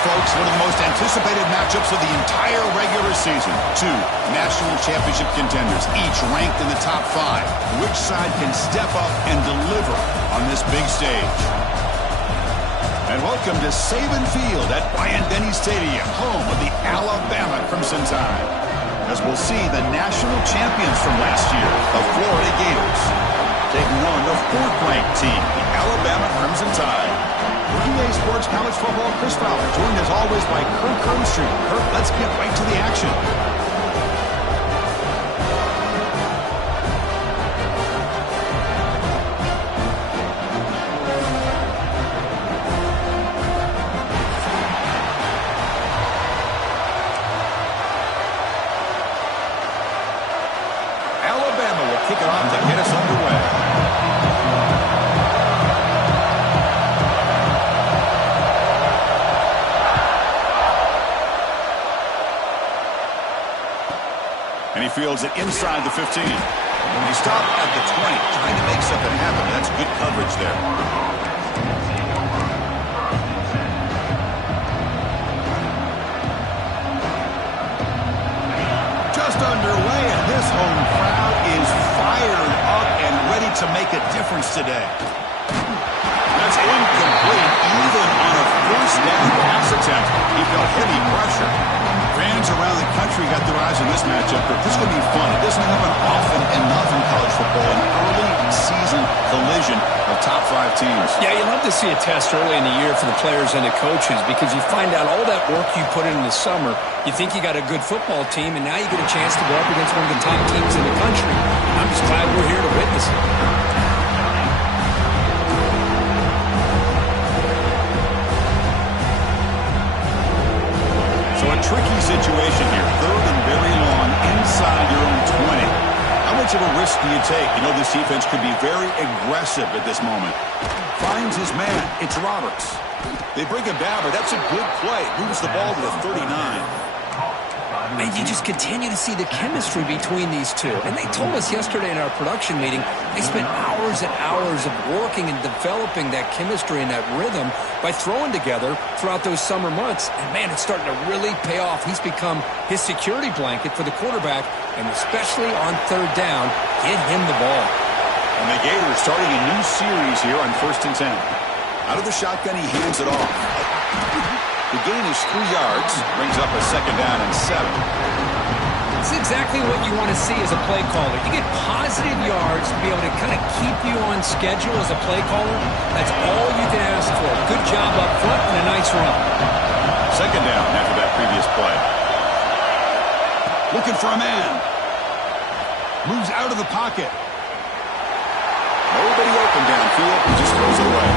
folks, one of the most anticipated matchups of the entire regular season. Two national championship contenders, each ranked in the top 5. Which side can step up and deliver on this big stage? And welcome to Saban Field at Bryant-Denny Stadium, home of the Alabama Crimson Tide, as we'll see the national champions from last year, the Florida Gators, taking on the 4th-ranked team, the Alabama Crimson Tide. For EA Sports College Football, Chris Fowler, joined as always by Kirk Herbstreit. Kirk, let's get right to the action. Alabama will kick it off to get us underway. And he fields it inside the 15. And he stopped at the 20, trying to make something happen. That's good coverage there. Just underway, and this home crowd is fired up and ready to make a difference today. That's incomplete, even on a first down pass attempt. He felt heavy pressure. Fans around the country got their eyes on this matchup, but this is going to be fun. It doesn't happen often enough in college football, an early season collision of top 5 teams. Yeah, you love to see a test early in the year for the players and the coaches because you find out all that work you put in the summer. You think you got a good football team, and now you get a chance to go up against one of the top teams in the country. I'm just glad we're here to witness it. So a tricky situation here. 3rd and very long inside your own 20. How much of a risk do you take? You know this defense could be very aggressive at this moment. Finds his man. It's Roberts. They bring him down, but that's a good play. Moves the ball to the 39. And you just continue to see the chemistry between these two. And they told us yesterday in our production meeting, they spent hours and hours of working and developing that chemistry and that rhythm by throwing together throughout those summer months. And, man, it's starting to really pay off. He's become his security blanket for the quarterback, and especially on 3rd down, get him the ball. And the Gators starting a new series here on 1st and 10. Out of the shotgun, he hands it off. The gain is 3 yards, brings up a 2nd down and 7. It's exactly what you want to see as a play caller. You get positive yards to be able to kind of keep you on schedule as a play caller. That's all you can ask for. Good job up front and a nice run. 2nd down after that previous play. Looking for a man. Moves out of the pocket. Nobody open downfield. He just throws it away.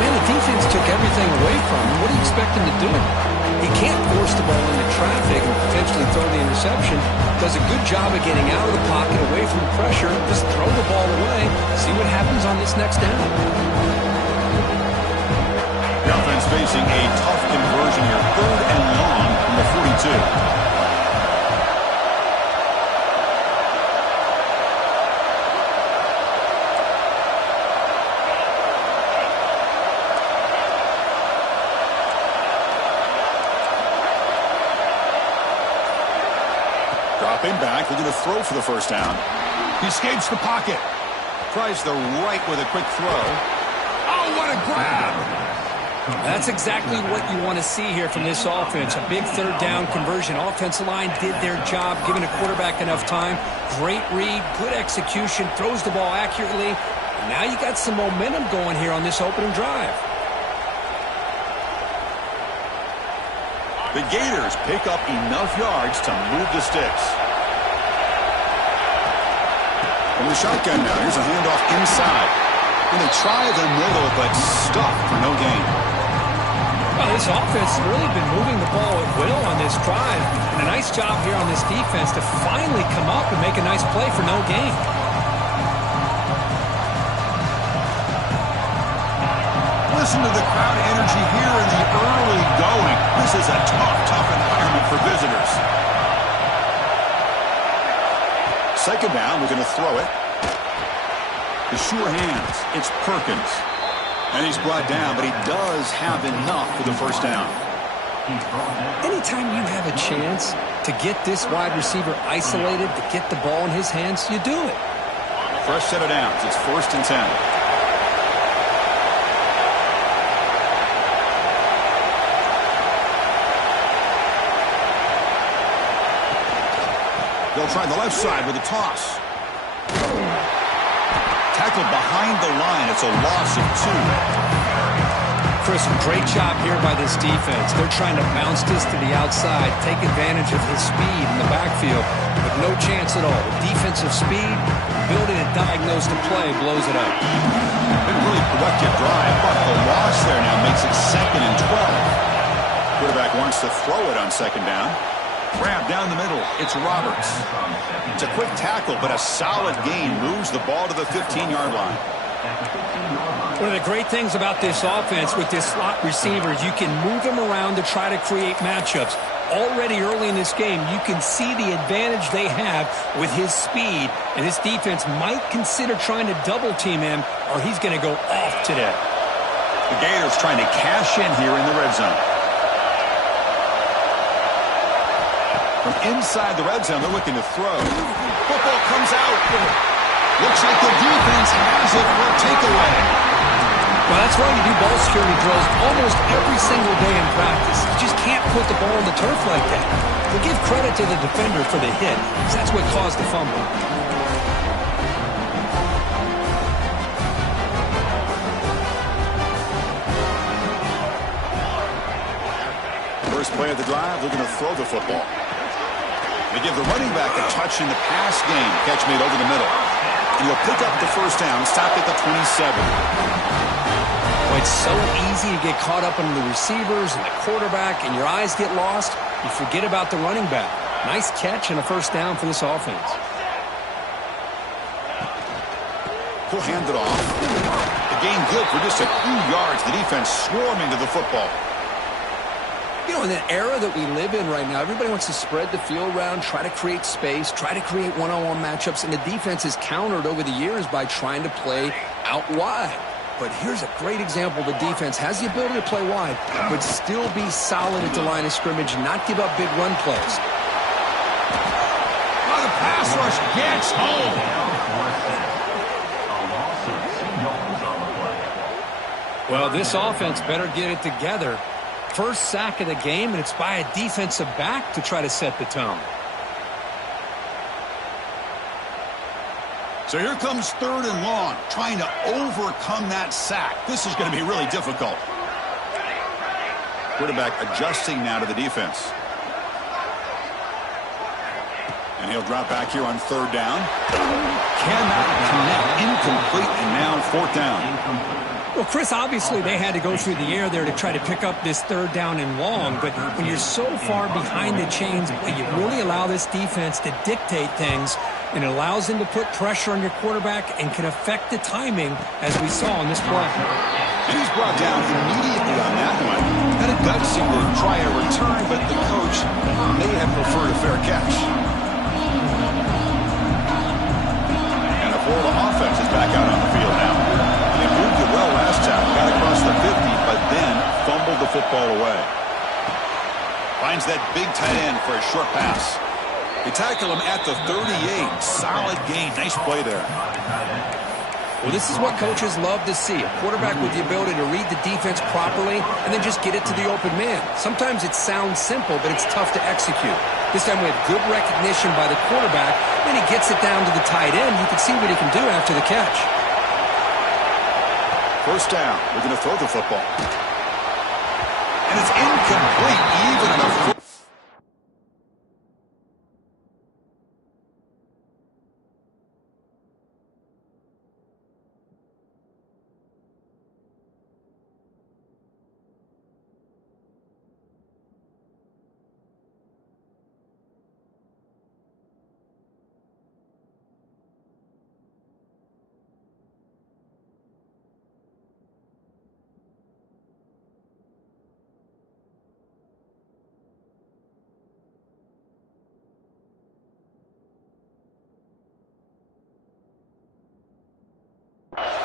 Man, the defense took everything away from him. What do you expect him to do? He can't force the ball into traffic and potentially throw the interception. Does a good job of getting out of the pocket, away from the pressure. Just throw the ball away. See what happens on this next down. The offense facing a tough conversion here. 3rd and long from the 42. Dropping back, looking to throw for the 1st down. He escapes the pocket. Tries the right with a quick throw. Oh, what a grab! That's exactly what you want to see here from this offense. A big 3rd down conversion. Offensive line did their job, giving a quarterback enough time. Great read, good execution, throws the ball accurately. And now you got some momentum going here on this opening drive. The Gators pick up enough yards to move the sticks. From the shotgun now, here's a handoff inside. Going to try the middle, but stuffed for no gain. Well, this offense has really been moving the ball at will on this drive. And a nice job here on this defense to finally come up and make a nice play for no gain. Listen to the crowd energy here in the early going. This is a tough environment for visitors. 2nd down, we're going to throw it. The sure hands. It's Perkins. And he's brought down, but he does have enough for the 1st down. Anytime you have a chance to get this wide receiver isolated, to get the ball in his hands, you do it. Fresh set of downs. It's 1st and 10. They'll try the left side with a toss. Tackled behind the line. It's a loss of 2. Chris, great job here by this defense. They're trying to bounce this to the outside, take advantage of his speed in the backfield, but no chance at all. The defensive speed, ability to diagnose the play, blows it up. Been a really productive drive, but the loss there now makes it 2nd and 12. Quarterback wants to throw it on 2nd down. Grab down the middle. It's Roberts. It's a quick tackle, but a solid gain moves the ball to the 15-yard line. One of the great things about this offense with this slot receiver is you can move him around to try to create matchups. Already early in this game, you can see the advantage they have with his speed, and this defense might consider trying to double-team him, or he's going to go off today. The Gators trying to cash in here in the red zone. From inside the red zone, they're looking to throw. Football comes out. Looks like the defense has it for a takeaway. Well, that's why you do ball security drills almost every single day in practice. You just can't put the ball on the turf like that. But give credit to the defender for the hit, because that's what caused the fumble. First play of the drive, they're going to throw the football. They give the running back a touch in the pass game. Catch made over the middle. And he'll pick up the 1st down, stop at the 27. Well, it's so easy to get caught up in the receivers and the quarterback, and your eyes get lost. You forget about the running back. Nice catch and a 1st down for this offense. He'll hand it off. The gain good for just a few yards. The defense swarming to the football. You know, in the era that we live in right now, everybody wants to spread the field around, try to create space, try to create one-on-one matchups, and the defense is countered over the years by trying to play out wide. But here's a great example. The defense has the ability to play wide, but still be solid at the line of scrimmage, not give up big run plays. Oh, the pass rush gets home. Well, this offense better get it together. First sack of the game, and it's by a defensive back to try to set the tone. So here comes 3rd and long, trying to overcome that sack. This is going to be really difficult. Quarterback adjusting now to the defense. And he'll drop back here on 3rd down. Cannot connect. Incomplete, and now 4th down. Well, Chris, obviously they had to go through the air there to try to pick up this 3rd down and long, but when you're so far behind the chains, you really allow this defense to dictate things, and it allows them to put pressure on your quarterback and can affect the timing, as we saw in this play. And he's brought down immediately on that one. Had a gutsy to try a return, but the coach may have preferred a fair catch. And the Florida offense is back out on the field now. They moved it well last time, got across the 50, but then fumbled the football away. Finds that big tight end for a short pass. They tackle him at the 38. Solid gain. Nice play there. Well, this is what coaches love to see. A quarterback with the ability to read the defense properly and then just get it to the open man. Sometimes it sounds simple, but it's tough to execute. This time we have good recognition by the quarterback. Then he gets it down to the tight end. You can see what he can do after the catch. 1st down. We're going to throw the football. And it's incomplete, even on a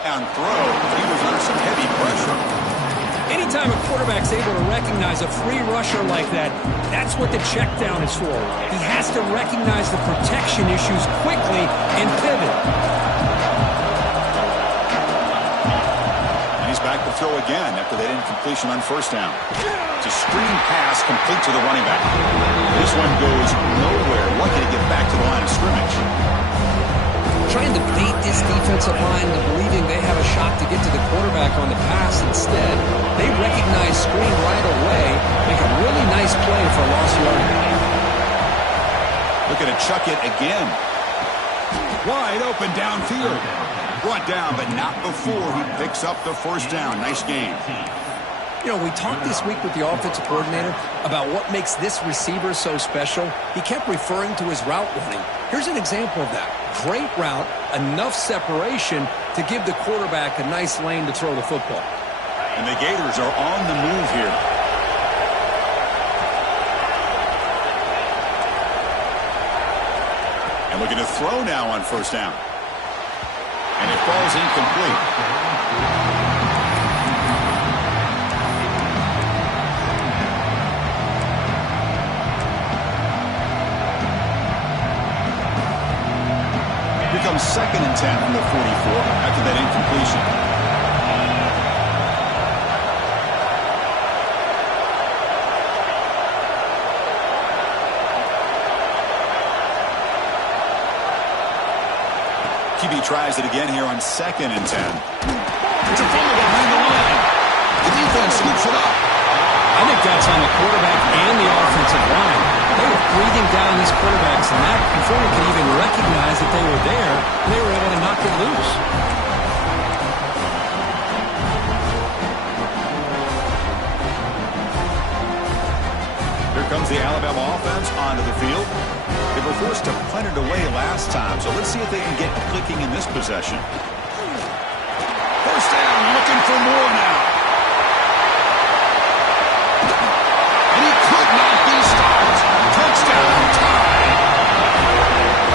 down throw. He was under some heavy pressure. Anytime a quarterback's able to recognize a free rusher like that, that's what the check down is for. He has to recognize the protection issues quickly and pivot. And he's back to throw again after that incompletion on first down. It's a screen pass complete to the running back. This one goes nowhere. Lucky to get back to the line of scrimmage. Trying to bait this defensive line into believing they have a shot to get to the quarterback on the pass. Instead, they recognize screen right away, make a really nice play for a lost yardage. Looking to chuck it again. Wide open downfield. Brought down, but not before he picks up the first down. Nice game. You know, we talked this week with the offensive coordinator about what makes this receiver so special. He kept referring to his route running. Here's an example of that. Great route, enough separation to give the quarterback a nice lane to throw the football. And the Gators are on the move here. And looking to throw now on first down. And it falls incomplete. Becomes 2nd and 10 from the 44 after that incompletion. QB tries it again here on 2nd and 10. It's a fumble behind the line. The defense scoops it up. I think that's on the quarterback and the offensive line. They were breathing down these quarterbacks, and that before they could even recognize that they were there, they were able to knock it loose. Here comes the Alabama offense onto the field. They were forced to punt it away last time, so let's see if they can get clicking in this possession. First down, looking for more now. And he could not be stopped. Touchdown, tie.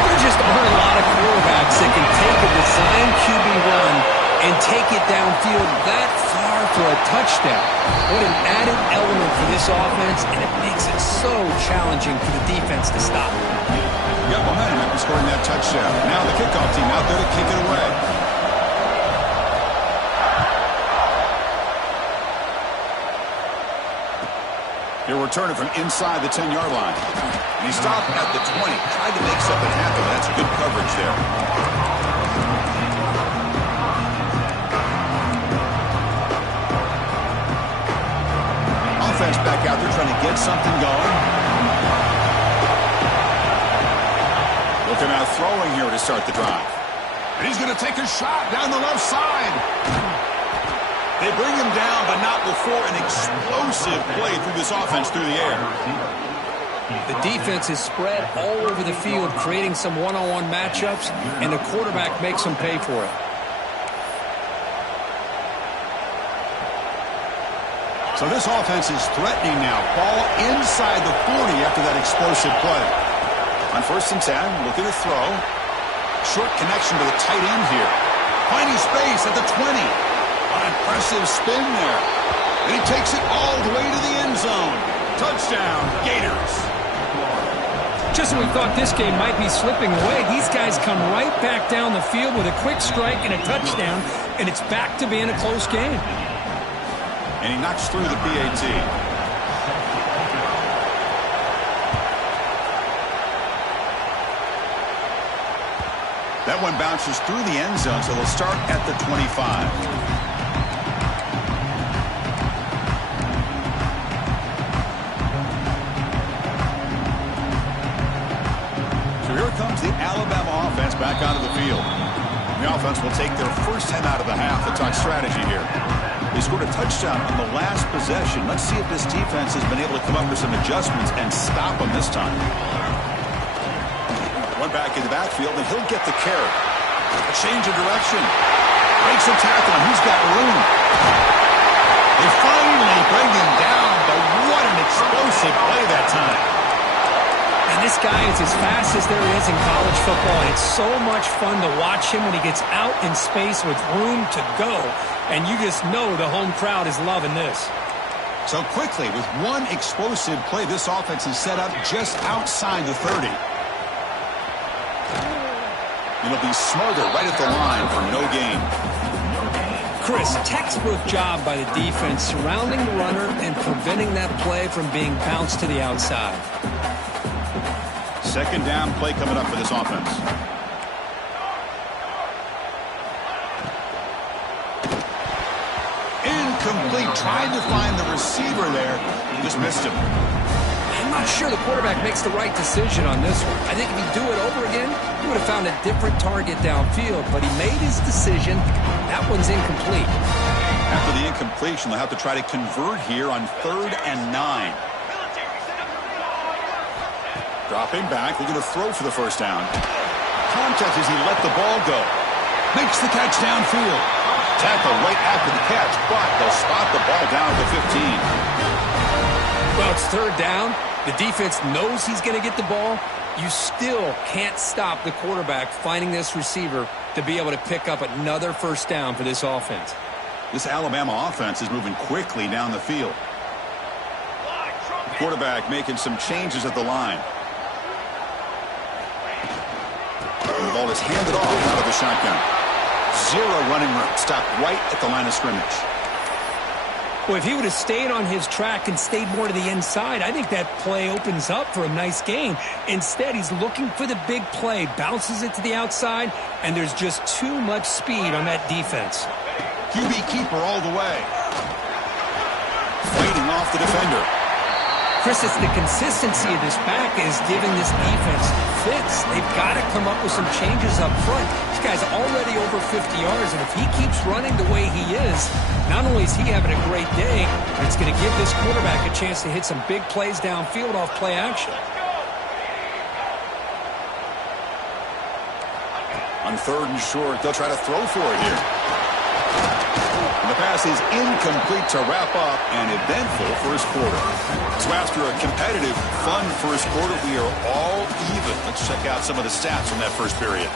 There just aren't a lot of quarterbacks that can take a design QB run and take it downfield that far for a touchdown. What an added element for this offense, and it makes it so challenging for the defense to stop. Got momentum after scoring that touchdown. Now the kickoff team out there to kick it away. He'll return it from inside the 10-yard line. And he stopped at the 20. Tried to make something happen. That's good coverage there. Offense back out there trying to get something going. Looking out throwing here to start the drive. And he's going to take a shot down the left side. They bring him down, but not before an explosive play through this offense through the air. The defense is spread all over the field, creating some one-on-one matchups, and the quarterback makes them pay for it. So this offense is threatening now. Ball inside the 40 after that explosive play. On 1st and 10, looking to throw. Short connection to the tight end here. Finding space at the 20. An impressive spin there. And he takes it all the way to the end zone. Touchdown, Gators. Just when we thought this game might be slipping away, these guys come right back down the field with a quick strike and a touchdown, and it's back to being a close game. And he knocks through the PAT. That one bounces through the end zone, so they'll start at the 25. Comes the Alabama offense back onto the field. The offense will take their first 10 out of the half to talk strategy here. They scored a touchdown on the last possession. Let's see if this defense has been able to come up with some adjustments and stop them this time. One back in the backfield, and he'll get the carry. A change of direction. Breaks a tackle, and he's got room. They finally bring him down, but what an explosive play that time. And this guy is as fast as there is in college football, and it's so much fun to watch him when he gets out in space with room to go. And you just know the home crowd is loving this. So quickly, with one explosive play, this offense is set up just outside the 30. It'll be Smothered right at the line for no gain. Chris, textbook job by the defense surrounding the runner and preventing that play from being bounced to the outside. Second down play coming up for this offense. Incomplete. Tried to find the receiver there. Just missed him. I'm not sure the quarterback makes the right decision on this one. I think if he'd do it over again, he would have found a different target downfield, but he made his decision. That one's incomplete. After the incompletion, they'll have to try to convert here on 3rd and 9. Dropping back, looking to throw for the first down. Contact as he let the ball go. Makes the catch downfield. Tackle right after the catch, but they'll spot the ball down at the 15. Well, it's 3rd down. The defense knows he's going to get the ball. You still can't stop the quarterback finding this receiver to be able to pick up another first down for this offense. This Alabama offense is moving quickly down the field. The quarterback making some changes at the line. And the ball is handed off out of the shotgun. Zero running room. Stopped right at the line of scrimmage. Well, if he would have stayed on his track and stayed more to the inside, I think that play opens up for a nice gain. Instead, he's looking for the big play, bounces it to the outside, and there's just too much speed on that defense. QB keeper all the way. Fighting off the defender. Chris, it's the consistency of this back is giving this defense fits. They've got to come up with some changes up front. This guy's already over 50 yards, and if he keeps running the way he is, not only is he having a great day, but it's going to give this quarterback a chance to hit some big plays downfield off play action. On 3rd and short, they'll try to throw for it here. And the pass is incomplete to wrap up an eventful first quarter. So after a competitive, fun first quarter, we are all even. Let's check out some of the stats from that first period.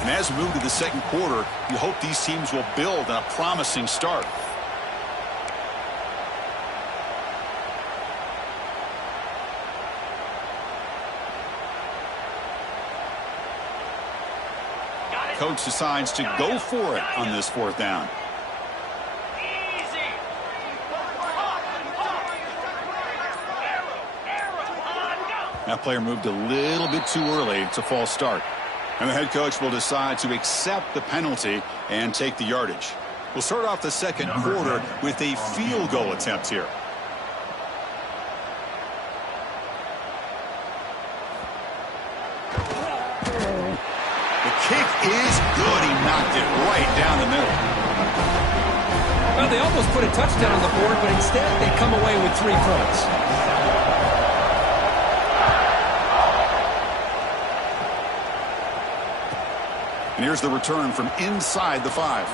And as we move to the second quarter, you hope these teams will build on a promising start. Coach decides to go for it on this 4th down. That player moved a little bit too early. It's a false start. And the head coach will decide to accept the penalty and take the yardage. We'll start off the second quarter with a field goal attempt here. The kick is good. He knocked it right down the middle. Well, they almost put a touchdown on the board, but instead they come away with 3 points. And here's the return from inside the 5.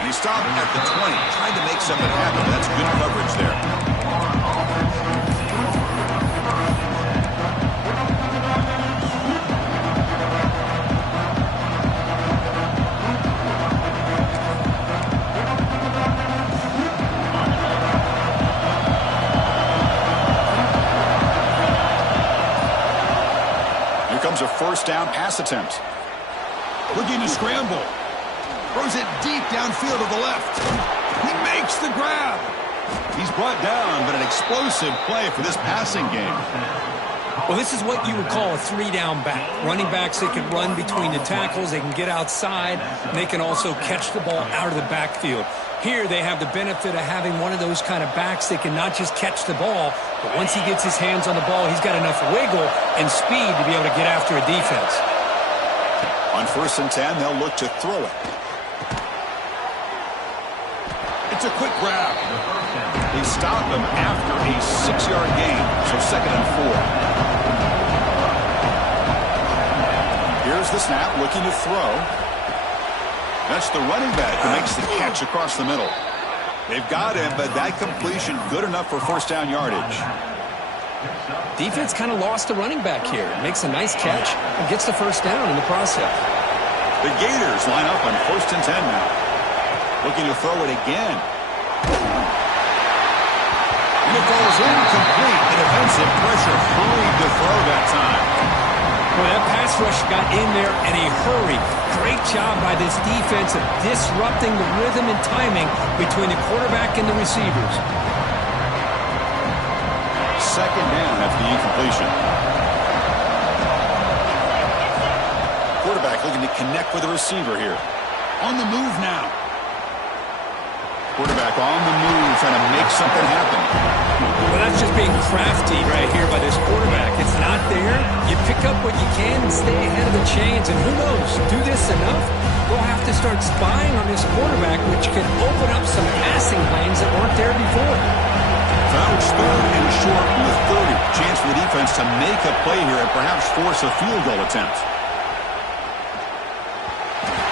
And he stopped at the 20. Tried to make something happen. That's good coverage there. Here comes a first down pass attempt. Looking to scramble. Throws it deep downfield to the left. He makes the grab. He's brought down, but an explosive play for this passing game. Well, this is what you would call a 3-down back. Running backs that can run between the tackles. They can get outside. And they can also catch the ball out of the backfield. Here they have the benefit of having one of those kind of backs that can not just catch the ball, but once he gets his hands on the ball, he's got enough wiggle and speed to be able to get after a defense. On 1st and 10, they'll look to throw it. It's a quick grab. They stop him after a 6-yard gain, so 2nd and 4. Here's the snap, looking to throw. That's the running back who makes the catch across the middle. They've got him, but that completion good enough for first down yardage. Defense kind of lost the running back here. Makes a nice catch and gets the first down in the process. The Gators line up on 1st and 10 now. Looking to throw it again. And it falls incomplete. The defensive pressure hurried to throw that time. Well, that pass rush got in there in a hurry. Great job by this defense of disrupting the rhythm and timing between the quarterback and the receivers. 2nd down after the incompletion. Quarterback looking to connect with the receiver here. On the move now. Quarterback on the move, trying to make something happen. Well, that's just being crafty right here by this quarterback. It's not there. You pick up what you can and stay ahead of the chains. And who knows, do this enough, we'll have to start spying on this quarterback, which can open up some passing lanes that weren't there before. Found 3rd and short from the 30. Chance for the defense to make a play here and perhaps force a field goal attempt.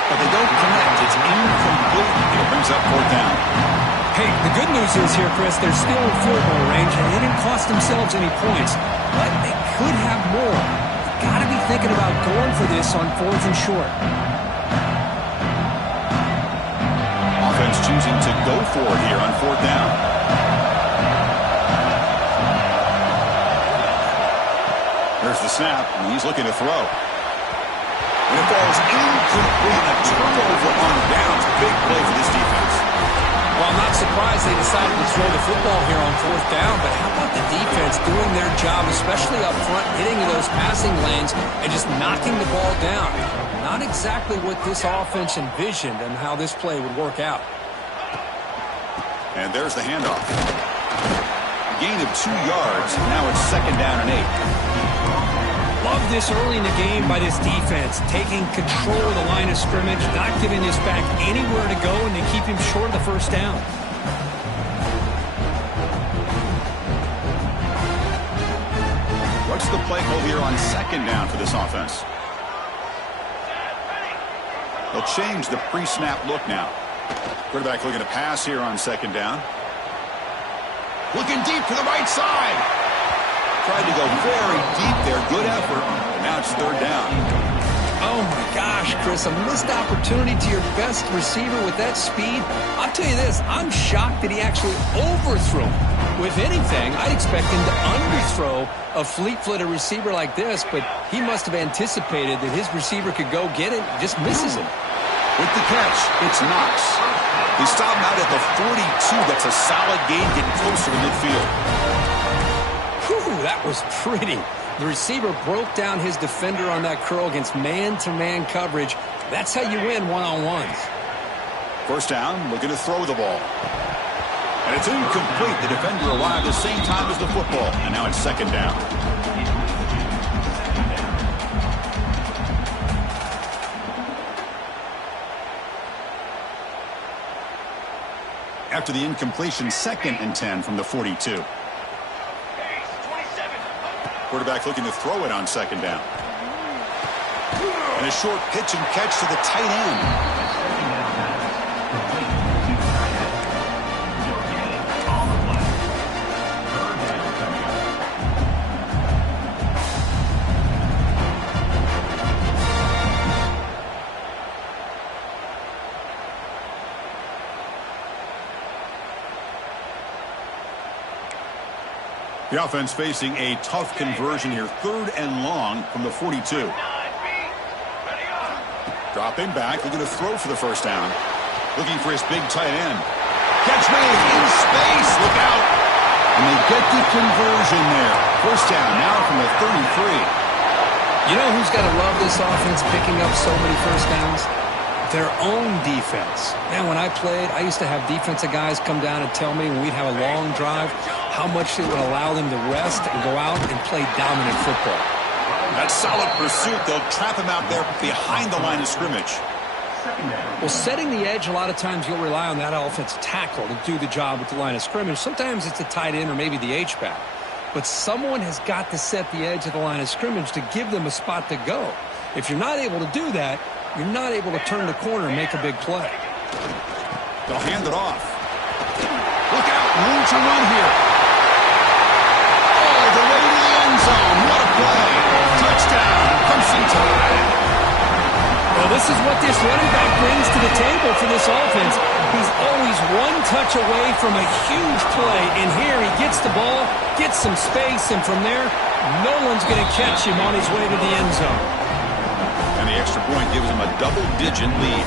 But they don't connect. It's incomplete. And it brings up 4th down. Hey, the good news is here, Chris, they're still in field goal range, and they didn't cost themselves any points. But they could have more. You've got to be thinking about going for this on 4th and short. Offense choosing to go for it here on 4th down. There's the snap, and he's looking to throw. And it falls incomplete. A turnover on downs. Big play for this defense. Well, I'm not surprised they decided to throw the football here on 4th down, but how about the defense doing their job, especially up front, hitting those passing lanes and just knocking the ball down? Not exactly what this offense envisioned and how this play would work out. And there's the handoff. A gain of 2 yards. Now it's 2nd down and 8. Love this early in the game by this defense, taking control of the line of scrimmage, not giving this back anywhere to go, and they keep him short of the 1st down. What's the play call here on 2nd down for this offense? They'll change the pre-snap look now. Quarterback looking to pass here on 2nd down. Looking deep to the right side. Tried to go very deep there. Good effort. Now it's 3rd down. Oh, my gosh, Chris, a missed opportunity to your best receiver with that speed. I'll tell you this, I'm shocked that he actually overthrew him. With anything, I'd expect him to underthrow a fleet-footed receiver like this, but he must have anticipated that his receiver could go get it and just misses him. With the catch, it's Knox. He stopped him out at the 42. That's a solid gain, getting closer to midfield. Whew, that was pretty. The receiver broke down his defender on that curl against man-to-man coverage. That's how you win one-on-ones. 1st down, looking to throw the ball. And it's incomplete. The defender arrived at the same time as the football. And now it's 2nd down. After the incompletion, 2nd and 10 from the 42. Quarterback looking to throw it on 2nd down. And a short pitch and catch to the tight end. The offense facing a tough conversion here. 3rd and long from the 42. Dropping back, looking to throw for the 1st down. Looking for his big tight end. Catch made in space. Look out. And they get the conversion there. 1st down now from the 33. You know who's got to love this offense picking up so many 1st downs? Their own defense. Man, when I played, I used to have defensive guys come down and tell me when we'd have a long drive how much it would allow them to rest and go out and play dominant football. That solid pursuit, they'll trap him out there behind the line of scrimmage. Well, setting the edge, a lot of times you'll rely on that offensive tackle to do the job with the line of scrimmage. Sometimes it's a tight end or maybe the H-back. But someone has got to set the edge of the line of scrimmage to give them a spot to go. If you're not able to do that, you're not able to turn the corner and make a big play. They'll hand it off. Look out, room to run here. All the way passing time. Well, this is what this running back brings to the table for this offense. He's always one touch away from a huge play, and here he gets the ball, gets some space, and from there, no one's going to catch him on his way to the end zone. And the extra point gives him a double-digit lead.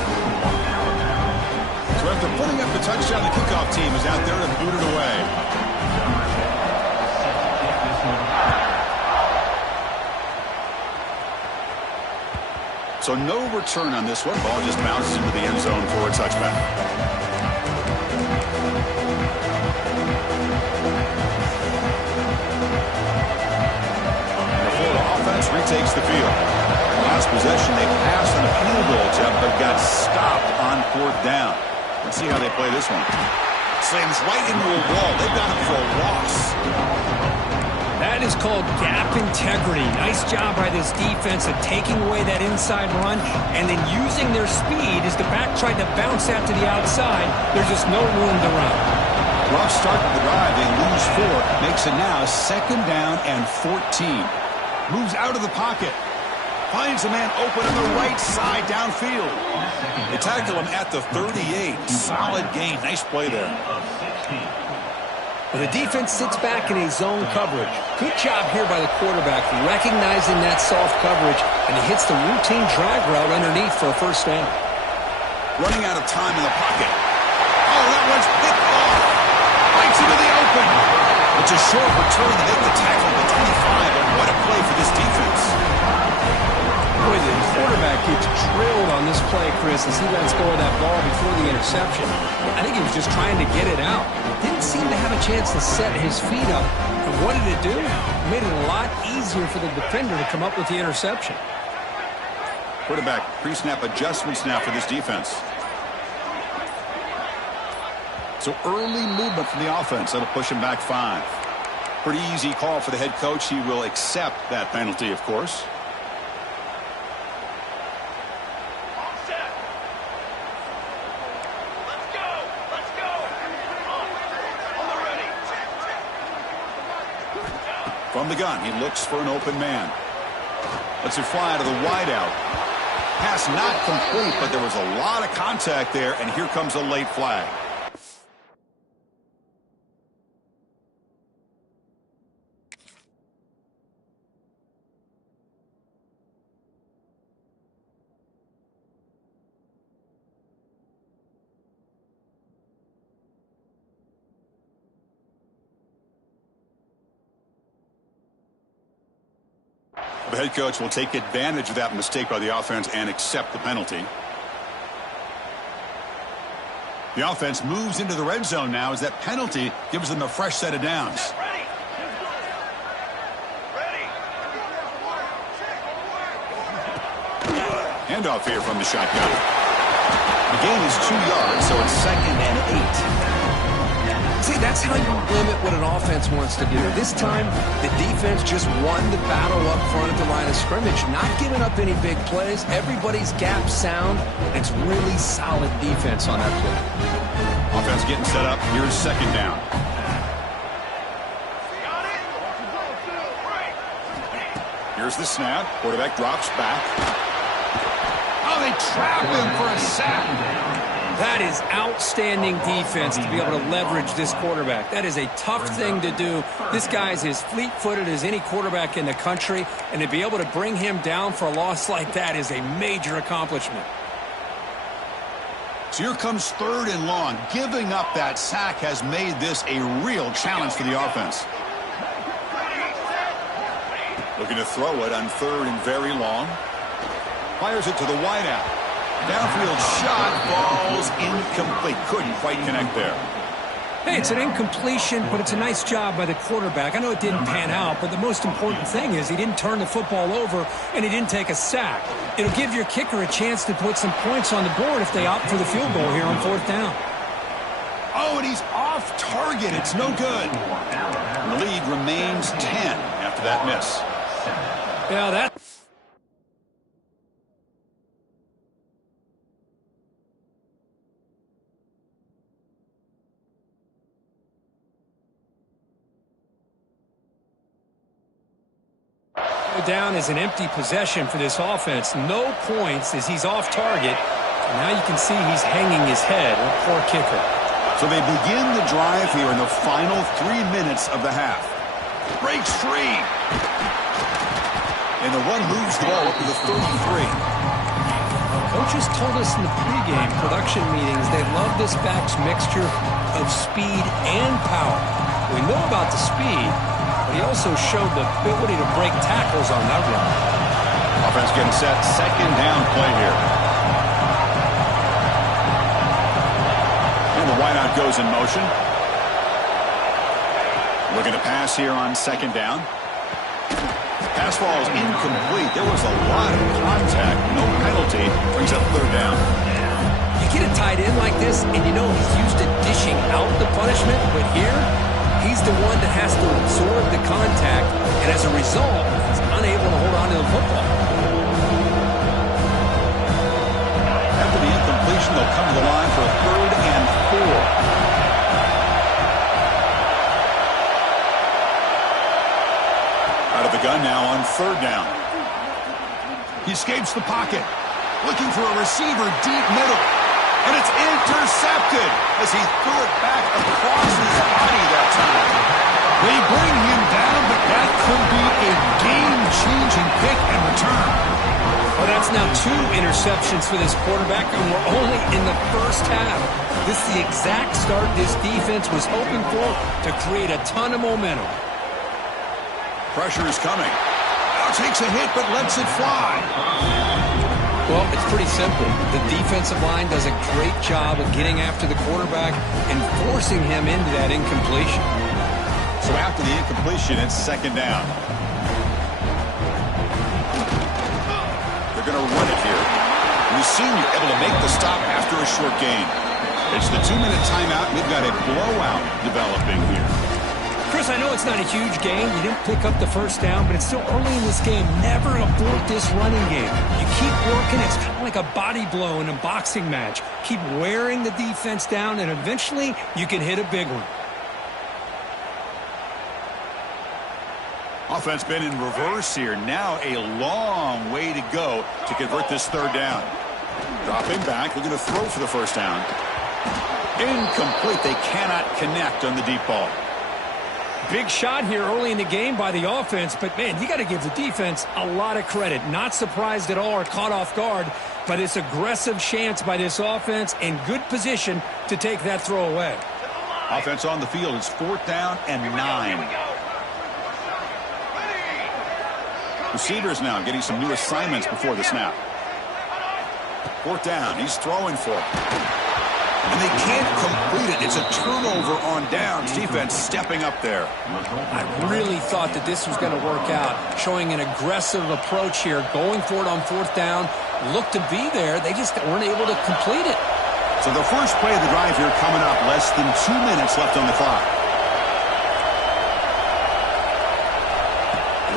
So after putting up the touchdown, the kickoff team is out there to boot it away. So no return on this one. Ball just bounces into the end zone for a touchback. The Florida offense retakes the field. Last possession, they passed on a field goal attempt, but got stopped on 4th down. Let's see how they play this one. Slams right into a wall. They've got him for a loss. That is called gap integrity. Nice job by this defense of taking away that inside run and then using their speed as the back tried to bounce out to the outside. There's just no room to run. Rough start to the drive. They lose 4. Makes it now 2nd down and 14. Moves out of the pocket. Finds a man open on the right side downfield. They tackle him at the 38. Solid gain. Nice play there. Well, the defense sits back in a zone coverage. Good job here by the quarterback, recognizing that soft coverage, and he hits the routine drag route underneath for a 1st down. Running out of time in the pocket. Oh, that one's picked off. Bites into the open. It's a short return to make the tackle at the 25, but what a play for this defense. Boy, the quarterback gets drilled on this play, Chris, as he lets go of that ball before the interception. I think he was just trying to get it out. Didn't seem to have a chance to set his feet up. And what did it do? It made it a lot easier for the defender to come up with the interception. Quarterback pre-snap adjustments now for this defense. So early movement from the offense. That'll push him back 5. Pretty easy call for the head coach. He will accept that penalty, of course. From the gun, he looks for an open man. Lets it fly to the wideout. Pass not complete, but there was a lot of contact there, and here comes a late flag. The head coach will take advantage of that mistake by the offense and accept the penalty. The offense moves into the red zone now as that penalty gives them a fresh set of downs. Handoff here from the shotgun. The gain is 2 yards, so it's 2nd and 8. See, that's how you limit what an offense wants to do. This time, the defense just won the battle up front at the line of scrimmage, not giving up any big plays. Everybody's gap sound. It's really solid defense on that play. Offense getting set up. Here's 2nd down. Here's the snap. Quarterback drops back. Oh, they trap him for a sack. That is outstanding defense to be able to leverage this quarterback. That is a tough thing to do. This guy's as fleet-footed as any quarterback in the country, and to be able to bring him down for a loss like that is a major accomplishment. So here comes 3rd and long. Giving up that sack has made this a real challenge for the offense. Looking to throw it on 3rd and very long. Fires it to the wideout. Downfield shot, falls incomplete. Couldn't quite connect there. Hey, it's an incompletion, but it's a nice job by the quarterback. I know it didn't pan out, but the most important thing is he didn't turn the football over and he didn't take a sack. It'll give your kicker a chance to put some points on the board if they opt for the field goal here on 4th down. Oh, and he's off target. It's no good. And the lead remains 10 after that miss. Yeah, that... down as an empty possession for this offense. No points as he's off target. And now you can see he's hanging his head. A poor kicker. So they begin the drive here in the final 3 minutes of the half. Breaks free. And the run moves the ball up to the 33. Coaches told us in the pregame production meetings they love this back's mixture of speed and power. We know about the speed, but he also showed the ability to break tackles on that run. Offense getting set. Second down play here. And the wideout goes in motion. Looking to pass here on second down. Pass ball is incomplete. There was a lot of contact. No penalty. Brings up third down. You get a tight end like this, and you know he's used to dishing out the punishment, but here, he's the one that has to absorb the contact, and as a result, he's unable to hold on to the football. After the incompletion, they'll come to the line for a 3rd and 4. Out of the gun now on 3rd down. He escapes the pocket. Looking for a receiver deep middle. And it's intercepted as he threw it back across his body that time. They bring him down, but that could be a game-changing pick and return. Well, that's now 2 interceptions for this quarterback, and we're only in the first half. This is the exact start this defense was hoping for to create a ton of momentum. Pressure is coming. Now takes a hit, but lets it fly. Well, it's pretty simple. The defensive line does a great job of getting after the quarterback and forcing him into that incompletion. So after the incompletion, it's second down. They're going to run it here. The senior able to make the stop after a short gain. It's the 2-minute timeout. We've got a blowout developing here. Chris, I know it's not a huge game. You didn't pick up the first down, but it's still early in this game. Never abort this running game. You keep working. It's kind of like a body blow in a boxing match. Keep wearing the defense down, and eventually you can hit a big one. Offense been in reverse here. Now a long way to go to convert this 3rd down. Dropping back, looking to throw for the first down. Incomplete. They cannot connect on the deep ball. Big shot here early in the game by the offense, but, man, you got to give the defense a lot of credit. Not surprised at all or caught off guard, but it's aggressive chance by this offense in good position to take that throw away. Offense on the field. It's 4th down and 9. Receivers now getting some new assignments before the snap. 4th down. He's throwing for it. And they can't complete it. It's a turnover on downs. Defense stepping up there. I really thought that this was going to work out, showing an aggressive approach here, going for it on 4th down. Looked to be there. They just weren't able to complete it. So the first play of the drive here coming up. Less than 2 minutes left on the clock.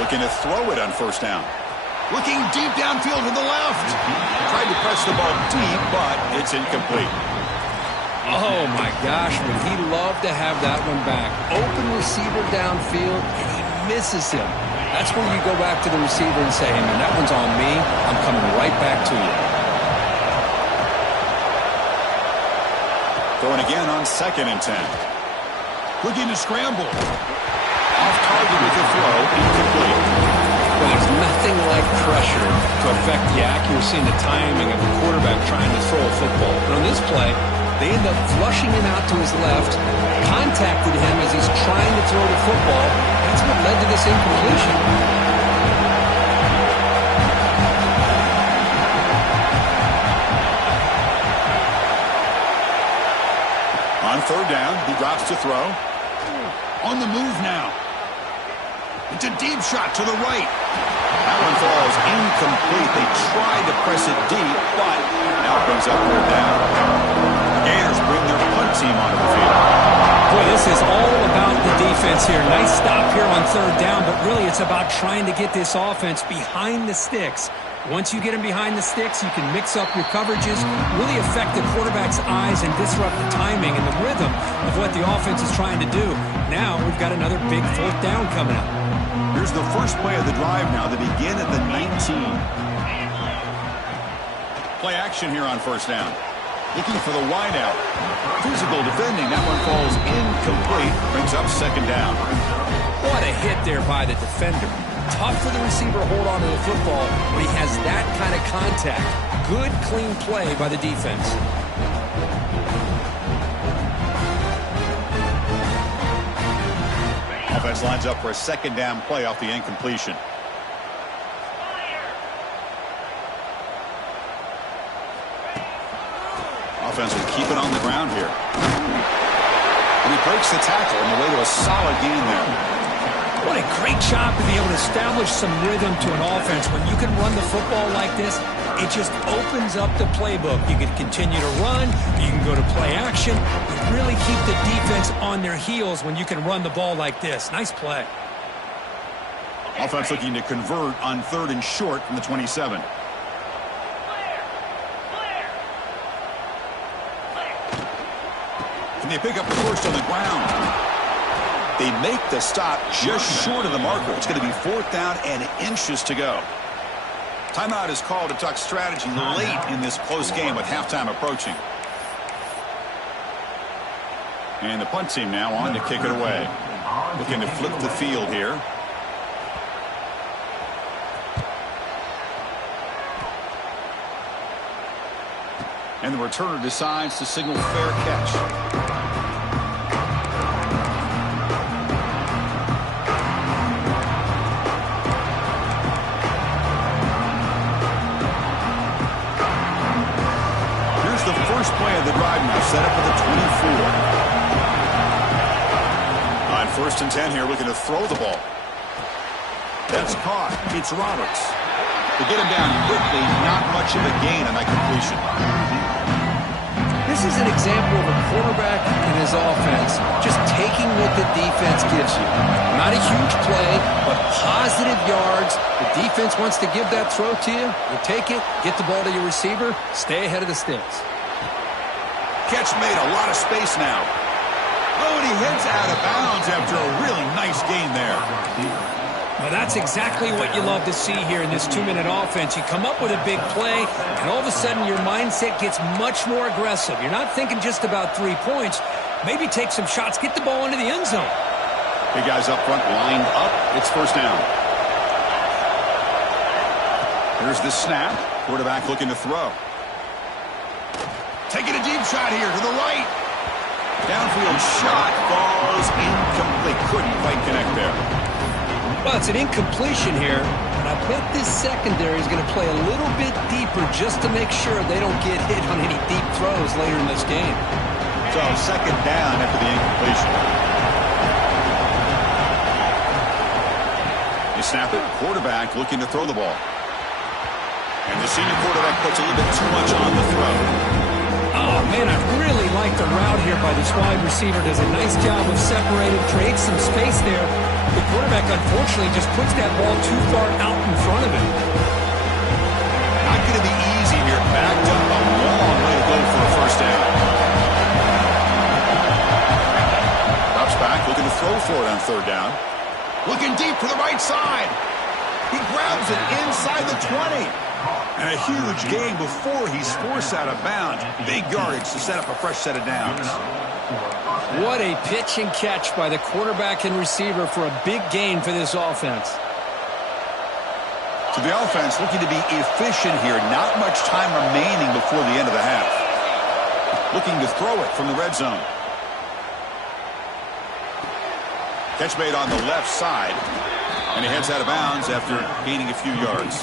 Looking to throw it on 1st down. Looking deep downfield to the left. Tried to press the ball deep, but it's incomplete. Oh, my gosh, would he love to have that one back. Open receiver downfield, and he misses him. That's when you go back to the receiver and say, hey, man, that one's on me. I'm coming right back to you. Throwing again on 2nd and 10. Looking to scramble. Off target with the throw, incomplete. Well, there's nothing like pressure to affect the accuracy and the timing of the quarterback trying to throw a football. But on this play, they end up flushing him out to his left, contacted him as he's trying to throw the football. That's what led to this incompletion. On 3rd down, he drops to throw. On the move now. It's a deep shot to the right. That one falls incomplete. They tried to press it deep, but now it brings up 3rd down. Gators bring their punt team onto the field. Boy, this is all about the defense here. Nice stop here on 3rd down, but really it's about trying to get this offense behind the sticks. Once you get them behind the sticks, you can mix up your coverages, really affect the quarterback's eyes and disrupt the timing and the rhythm of what the offense is trying to do. Now we've got another big 4th down coming up. Here's the first play of the drive now. They begin at the 19. Play action here on first down. Looking for the wideout. Physical defending. That one falls incomplete. Brings up second down. What a hit there by the defender. Tough for the receiver to hold on to the football when he has that kind of contact. Good, clean play by the defense. Offense lines up for a second down play off the incompletion. Offense will keep it on the ground here. And he breaks the tackle on the way to a solid gain there. What a great job to be able to establish some rhythm to an offense. When you can run the football like this, it just opens up the playbook. You can continue to run. You can go to play action. You really keep the defense on their heels when you can run the ball like this. Nice play. Offense looking to convert on 3rd and short from the 27. Can they pick up the first on the ground? They make the stop just short of the marker. It's going to be 4th down and inches to go. Timeout is called to talk strategy late in this close game with halftime approaching. And the punt team now on to kick it away. Looking to flip the field here. And the returner decides to signal fair catch. First play of the drive now, set up at the 24. On 1st and 10 here, looking to throw the ball. That's caught. It's Roberts. To get him down quickly, not much of a gain on that completion. This is an example of a quarterback and his offense just taking what the defense gives you. Not a huge play, but positive yards. The defense wants to give that throw to you. You take it, get the ball to your receiver, stay ahead of the sticks. Catch made, a lot of space now. Oh, and he heads out of bounds after a really nice gain there. Well, that's exactly what you love to see here in this 2-minute offense. You come up with a big play, and all of a sudden your mindset gets much more aggressive. You're not thinking just about 3 points. Maybe take some shots, get the ball into the end zone. Big guys up front lined up. It's first down. Here's the snap. Quarterback looking to throw. Taking a deep shot here to the right. Downfield shot falls incomplete. Couldn't quite connect there. Well, it's an incompletion here, and I bet this secondary is going to play a little bit deeper just to make sure they don't get hit on any deep throws later in this game. So, second down after the incompletion. They snap it. Quarterback looking to throw the ball. And the senior quarterback puts a little bit too much on the throw. Oh, man, I really like the route here by this wide receiver. Does a nice job of separating, creates some space there. The quarterback, unfortunately, just puts that ball too far out in front of him. Not going to be easy here. Backed up a long way to go for a first down. Drops back, looking to throw for it on 3rd down. Looking deep to the right side. He grabs it inside the 20. And a huge gain before he's forced out of bounds. Big yardage to set up a fresh set of downs. What a pitch and catch by the quarterback and receiver for a big gain for this offense. So the offense looking to be efficient here. Not much time remaining before the end of the half. Looking to throw it from the red zone. Catch made on the left side. And he heads out of bounds after gaining a few yards.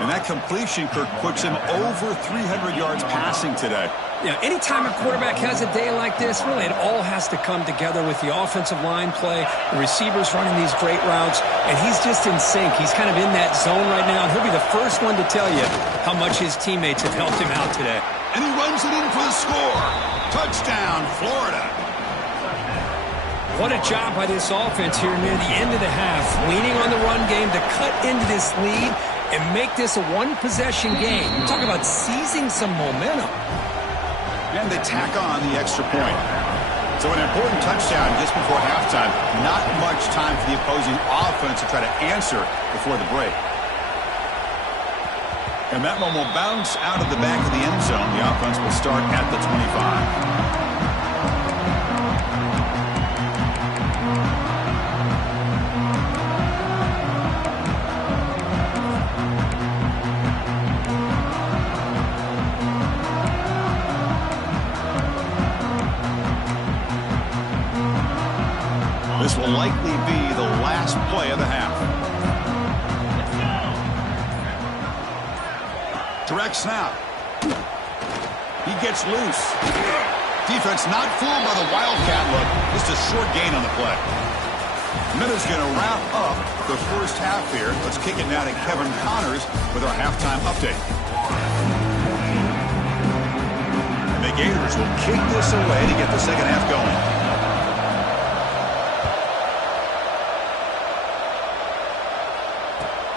And that completion, Kirk, puts him over 300 yards passing today. Yeah, anytime a quarterback has a day like this, really it all has to come together with the offensive line play, the receivers running these great routes, and he's just in sync. He's kind of in that zone right now, and he'll be the first one to tell you how much his teammates have helped him out today. And he runs it in for the score. Touchdown, Florida. What a job by this offense here near the end of the half, leaning on the run game to cut into this lead and make this a one-possession game. We're talking about seizing some momentum. And they tack on the extra point. So an important touchdown just before halftime. Not much time for the opposing offense to try to answer before the break. And that one will bounce out of the back of the end zone. The offense will start at the 25. This will likely be the last play of the half. Direct snap. He gets loose. Defense not fooled by the Wildcat look. Just a short gain on the play. Minutes going to wrap up the first half here. Let's kick it now to Kevin Connors with our halftime update. And the Gators will kick this away to get the second half going.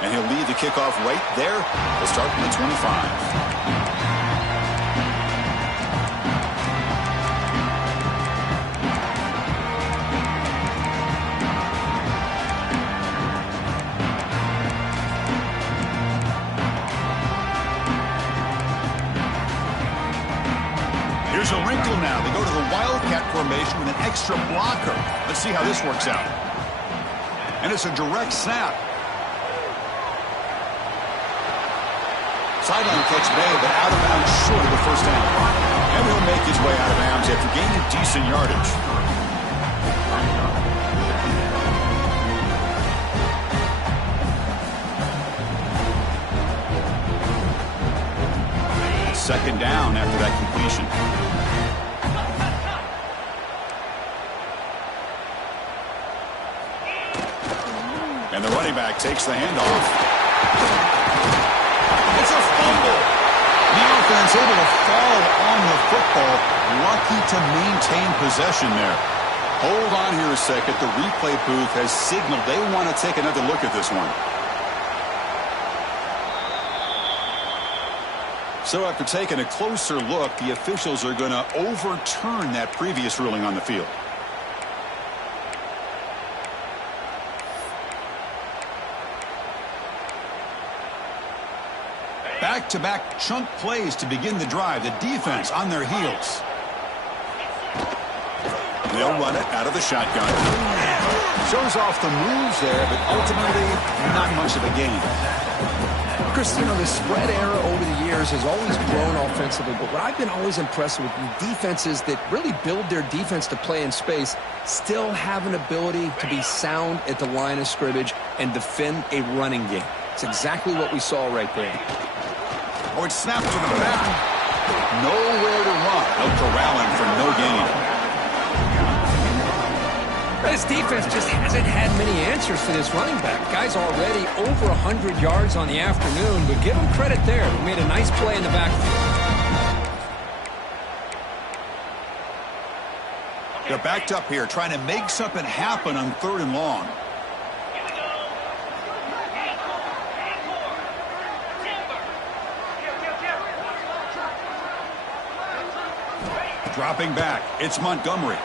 And he'll lead the kickoff right there. We'll start from the 25. Here's a wrinkle now. They go to the Wildcat formation with an extra blocker. Let's see how this works out. And it's a direct snap. Sideline catch made, but out of bounds short of the first down. And he'll make his way out of bounds after gaining decent yardage. Second down after that completion. And the running back takes the handoff. It's a fumble. The offense able to fall on the football. Lucky to maintain possession there. Hold on here a second. The replay booth has signaled they want to take another look at this one. So after taking a closer look, the officials are going to overturn that previous ruling on the field. Back-to-back chunk plays to begin the drive. The defense on their heels. They'll run it out of the shotgun. Shows off the moves there, but ultimately not much of a gain. Chris, you know, the spread era over the years has always grown offensively, but what I've been always impressed with defenses that really build their defense to play in space still have an ability to be sound at the line of scrimmage and defend a running game. It's exactly what we saw right there. Oh, it's snapped to the back. Nowhere to run. They'll corral him for no gain. This defense just hasn't had many answers for this running back. Guy's already over 100 yards on the afternoon, but give him credit there. He made a nice play in the backfield. They're backed up here, trying to make something happen on 3rd and long. Dropping back, it's Montgomery.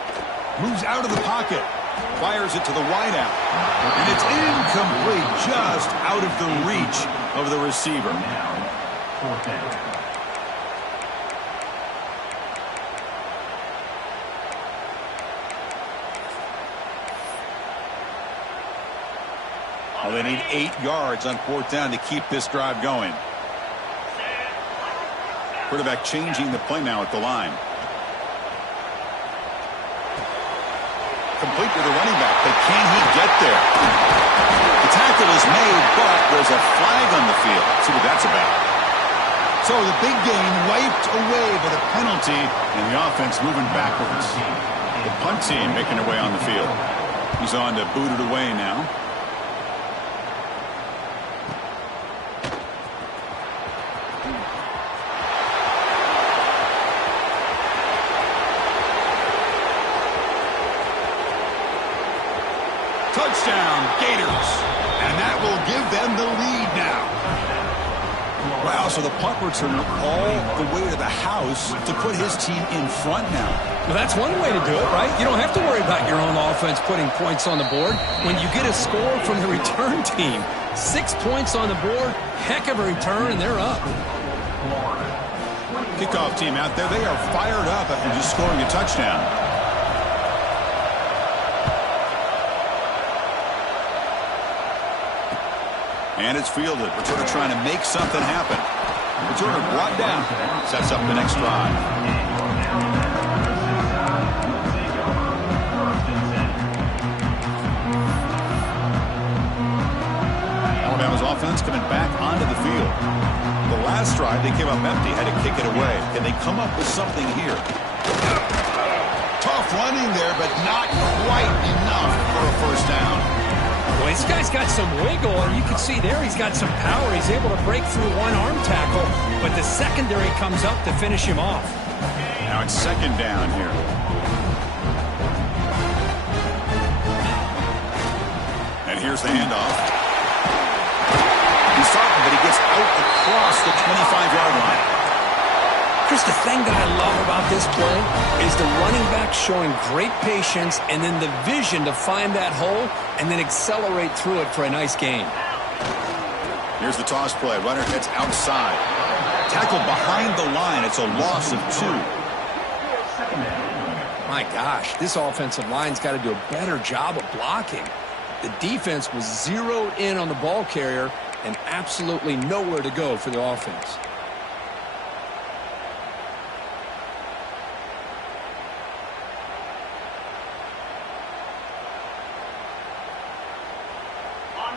Moves out of the pocket. Fires it to the wideout. And it's incomplete, just out of the reach of the receiver. Well, they need 8 yards on 4th down to keep this drive going. Quarterback changing the play now at the line. Complete with the running back, but can he get there? The tackle is made, but there's a flag on the field. Let's see what that's about. So the big gain wiped away by the penalty, and the offense moving backwards. The punt team making their way on the field. He's on to boot it away now. Touchdown, Gators. And that will give them the lead now. Wow, so the punt returner all the way to the house to put his team in front now. Well, that's one way to do it, right? You don't have to worry about your own offense putting points on the board when you get a score from the return team. 6 points on the board, heck of a return, and they're up. Kickoff team out there, they are fired up after just scoring a touchdown. And it's fielded. Returner trying to make something happen. Returner brought down. Sets up the next drive. Alabama's offense coming back onto the field. The last drive, they came up empty, had to kick it away. Can they come up with something here? Tough running there, but not quite enough for a first down. Well, this guy's got some wiggle, and you can see there he's got some power. He's able to break through one arm tackle, but the secondary comes up to finish him off. Now it's second down here. And here's the handoff. He's starting, but he gets out across the 25-yard line. Chris, the thing that I love about this play is the running back showing great patience and then the vision to find that hole and then accelerate through it for a nice gain. Here's the toss play. Runner gets outside. Tackled behind the line. It's a loss of 2. My gosh, this offensive line's got to do a better job of blocking. The defense was zeroed in on the ball carrier and absolutely nowhere to go for the offense.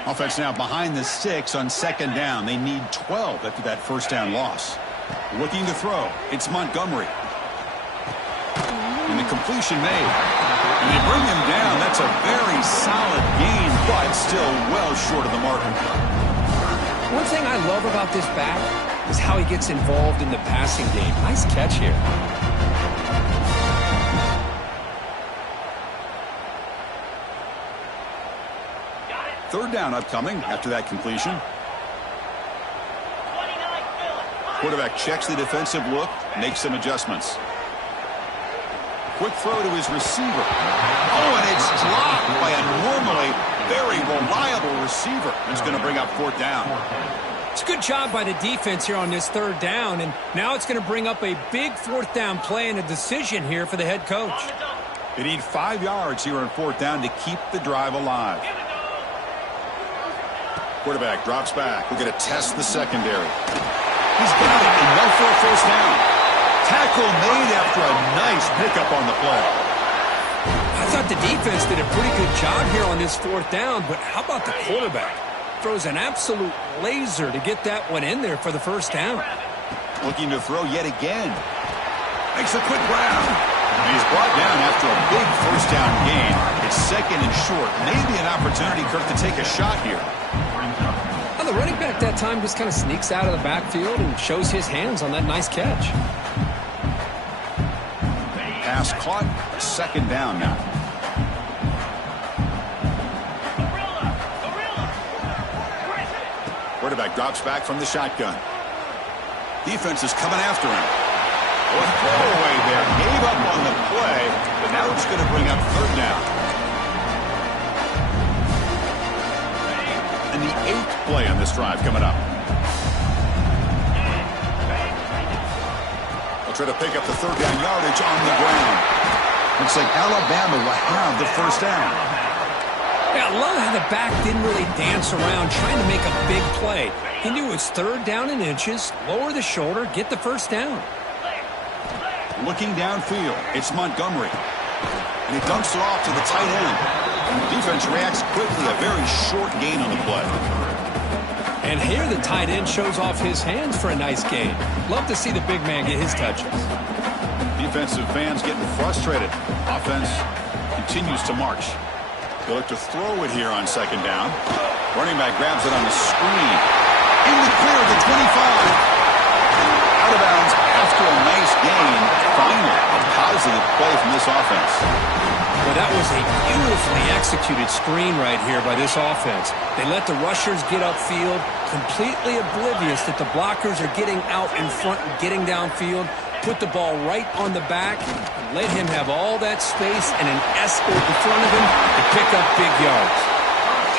Offense now behind the 6 on second down. They need 12 after that first down loss. Looking to throw. It's Montgomery. And the completion made. And they bring him down. That's a very solid gain, but still well short of the mark. One thing I love about this back is how he gets involved in the passing game. Nice catch here. Third down upcoming after that completion. Quarterback checks the defensive look, makes some adjustments. Quick throw to his receiver. Oh, and it's dropped by a normally very reliable receiver. It's going to bring up fourth down. It's a good job by the defense here on this third down, and now it's going to bring up a big fourth down play and a decision here for the head coach. They need 5 yards here on fourth down to keep the drive alive. Quarterback drops back. We're going to test the secondary. He's got it, enough for a first down. Tackle made after a nice pickup on the play. I thought the defense did a pretty good job here on this fourth down, but how about the quarterback? Throws an absolute laser to get that one in there for the first down. Looking to throw yet again. Makes a quick grab. And he's brought down after a big first down gain. It's second and short. Maybe an opportunity, Kirk, to take a shot here. The running back that time just kind of sneaks out of the backfield and shows his hands on that nice catch. Pass caught, second down now. Quarterback drops back from the shotgun. Defense is coming after him. Oh, a throwaway there. Gave up on the play, but now it's going to bring up third down. And the 8th play on this drive coming up. They'll try to pick up the third down yardage on the ground. Looks like Alabama will have the first down. Yeah, I love how the back didn't really dance around trying to make a big play. He knew it's third down in inches, lower the shoulder, get the first down. Looking downfield, it's Montgomery. And he dumps it off to the tight end. Defense reacts quickly, a very short gain on the play. And here the tight end shows off his hands for a nice gain. Love to see the big man get his touches. Defensive fans getting frustrated. Offense continues to march. They look to throw it here on second down. Running back grabs it on the screen. In the clear of the 25. Out of bounds after a nice gain. Finally, a positive play from this offense. Well, that was a beautifully executed screen right here by this offense. They let the rushers get upfield, completely oblivious that the blockers are getting out in front and getting downfield, put the ball right on the back, and let him have all that space and an escort in front of him to pick up big yards.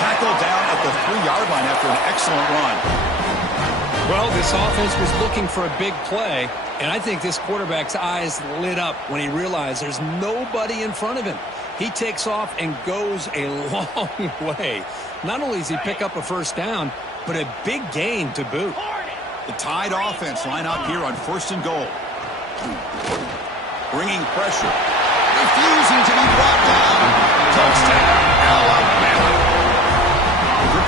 Tackled down at the 3-yard line after an excellent run. Well, this offense was looking for a big play, and I think this quarterback's eyes lit up when he realized there's nobody in front of him. He takes off and goes a long way. Not only does he pick up a first down, but a big gain to boot. The Tide offense line up here on 1st and goal. Bringing pressure. Refusing to be brought down. Touchdown, Alabama.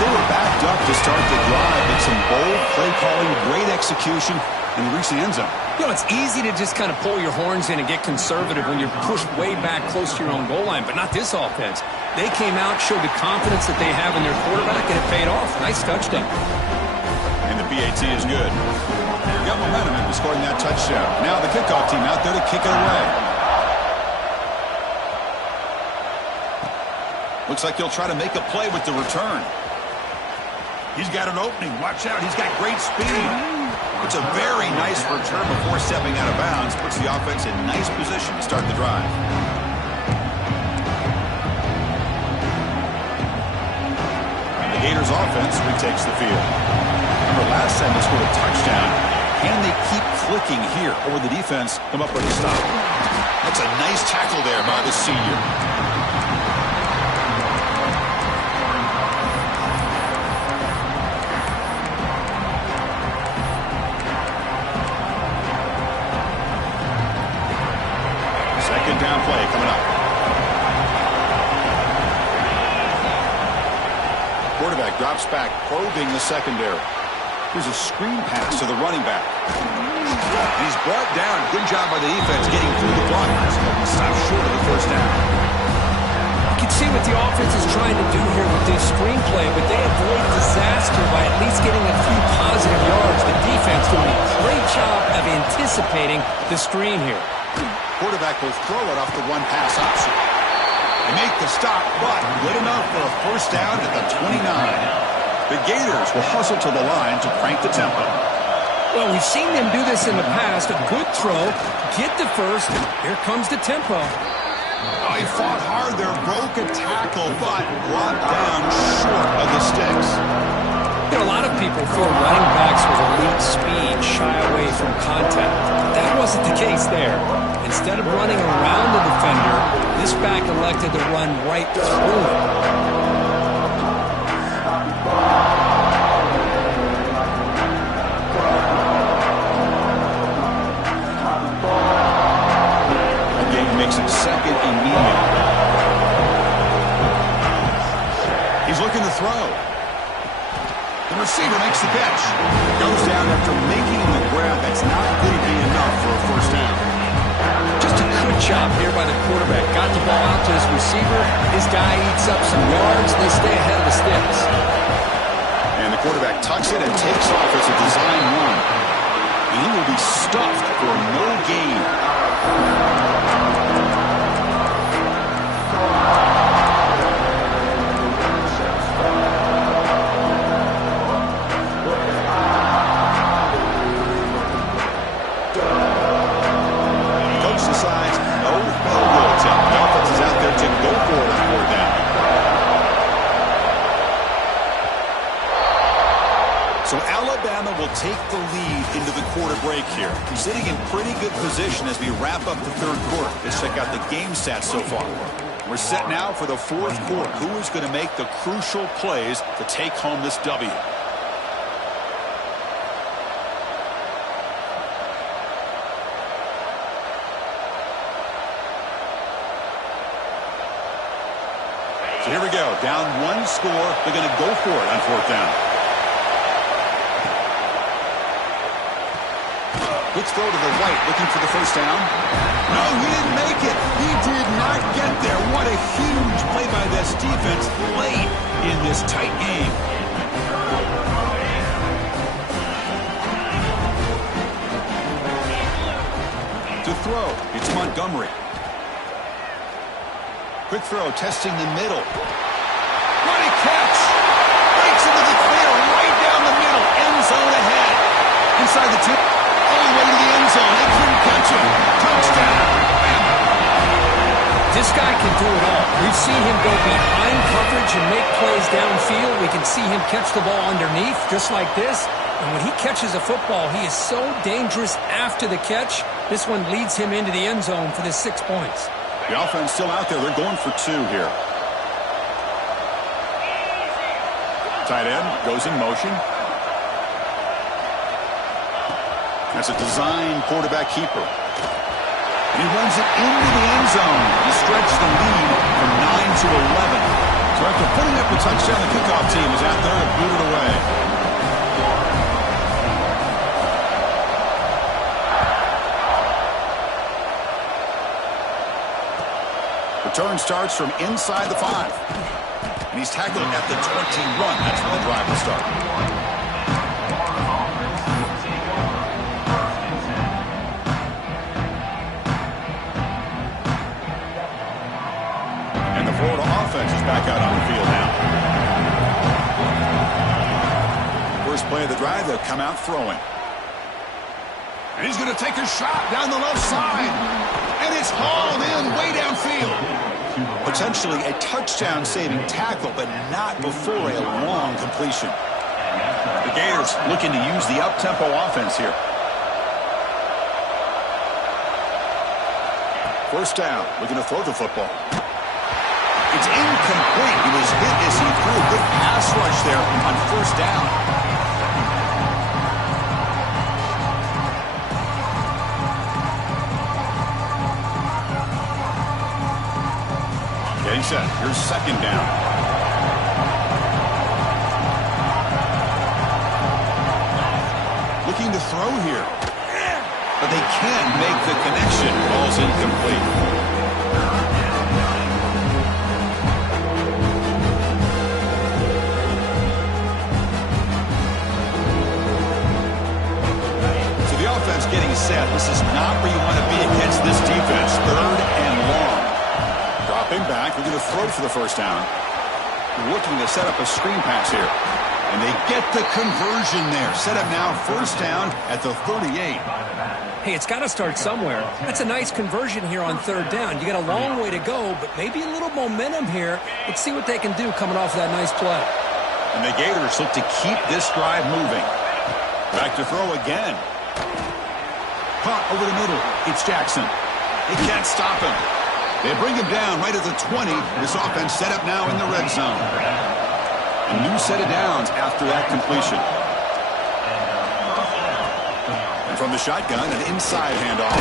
They were backed up to start the drive. It's some bold play calling, great execution, and they reach the end zone. You know, it's easy to just kind of pull your horns in and get conservative when you're pushed way back close to your own goal line, but not this offense. They came out, showed the confidence that they have in their quarterback, and it paid off. Nice touchdown. And the PAT is good. They got momentum into scoring that touchdown. Now the kickoff team out there to kick it away. Looks like he'll try to make a play with the return. He's got an opening. Watch out. He's got great speed. It's a very nice return before stepping out of bounds. Puts the offense in nice position to start the drive. The Gators offense retakes the field. Remember last time they scored a touchdown. Can they keep clicking here? Or will the defense come up with a stop? That's a nice tackle there by the senior. Down play coming up. Quarterback drops back, probing the secondary. Here's a screen pass to the running back. And he's brought down. Good job by the defense getting through the blockers. Stop short of the first down. You can see what the offense is trying to do here with this screenplay, but they avoid disaster by at least getting a few positive yards. The defense doing a great job of anticipating the screen here. Quarterback will throw it off the one pass option. They make the stop, but good enough for a first down at the 29. The Gators will hustle to the line to crank the tempo. Well, we've seen them do this in the past. A good throw, get the first, here comes the tempo. Oh, he fought hard there, broke a tackle, but brought down short of the sticks. You know, a lot of people feel running backs with elite speed shy away from contact. That wasn't the case there. Instead of running around the defender, this back elected to run right through him. Again, makes it second and medium. He's looking to throw. The receiver makes the catch. Goes down after making the grab. That's not going to be enough for a first down. Just a good job here by the quarterback. Got the ball out to his receiver. His guy eats up some yards. They stay ahead of the sticks. And the quarterback tucks it and takes off as a design run. And he will be stuffed for no gain. So Alabama will take the lead into the quarter break here. Sitting in pretty good position as we wrap up the third quarter. Let's check out the game stats so far. We're set now for the fourth quarter. Who is going to make the crucial plays to take home this W? So here we go. Down one score. They're going to go for it on fourth down. Quick throw to the right, looking for the first down. No, he didn't make it. He did not get there. What a huge play by this defense late in this tight game. To throw, it's Montgomery. Quick throw, testing the middle. What a catch! Breaks into the clear, right down the middle. End zone ahead. Inside the 2, all the way to the end zone. They couldn't catch him. Touchdown. This guy can do it all. We've seen him go behind coverage and make plays downfield. We can see him catch the ball underneath, just like this. And when he catches a football, he is so dangerous after the catch. This one leads him into the end zone for the 6 points. The offense still out there. They're going for 2 here. Tight end goes in motion. That's a design quarterback keeper. He runs it into the end zone. He stretched the lead from 9 to 11. So after putting up the touchdown, the kickoff team is out there to boot it away. Return starts from inside the 5. And he's tackled at the 21. That's where the drive will start. And the Florida offense is back out on the field now. First play of the drive, they'll come out throwing. And he's going to take a shot down the left side. And it's hauled in way downfield. Potentially a touchdown-saving tackle, but not before a long completion. The Gators looking to use the up-tempo offense here. First down, looking to throw the football. It's incomplete. He was hit as he threw a good pass rush there on first down. Getting set. Here's second down. Looking to throw here. But they can't make the connection. Ball's incomplete. So the offense getting set. This is not where you want to be against this defense. 3rd and long. Dropping back, we're going to throw for the first down. Looking to set up a screen pass here. And they get the conversion there. Set up now, first down at the 38. Hey, it's got to start somewhere. That's a nice conversion here on 3rd down. You got a long way to go, but maybe a little momentum here. Let's see what they can do coming off that nice play. And the Gators look to keep this drive moving. Back to throw again. Caught over the middle. It's Jackson. They can't stop him. They bring him down right at the 20. This offense set up now in the red zone. A new set of downs after that completion. And from the shotgun, an inside handoff.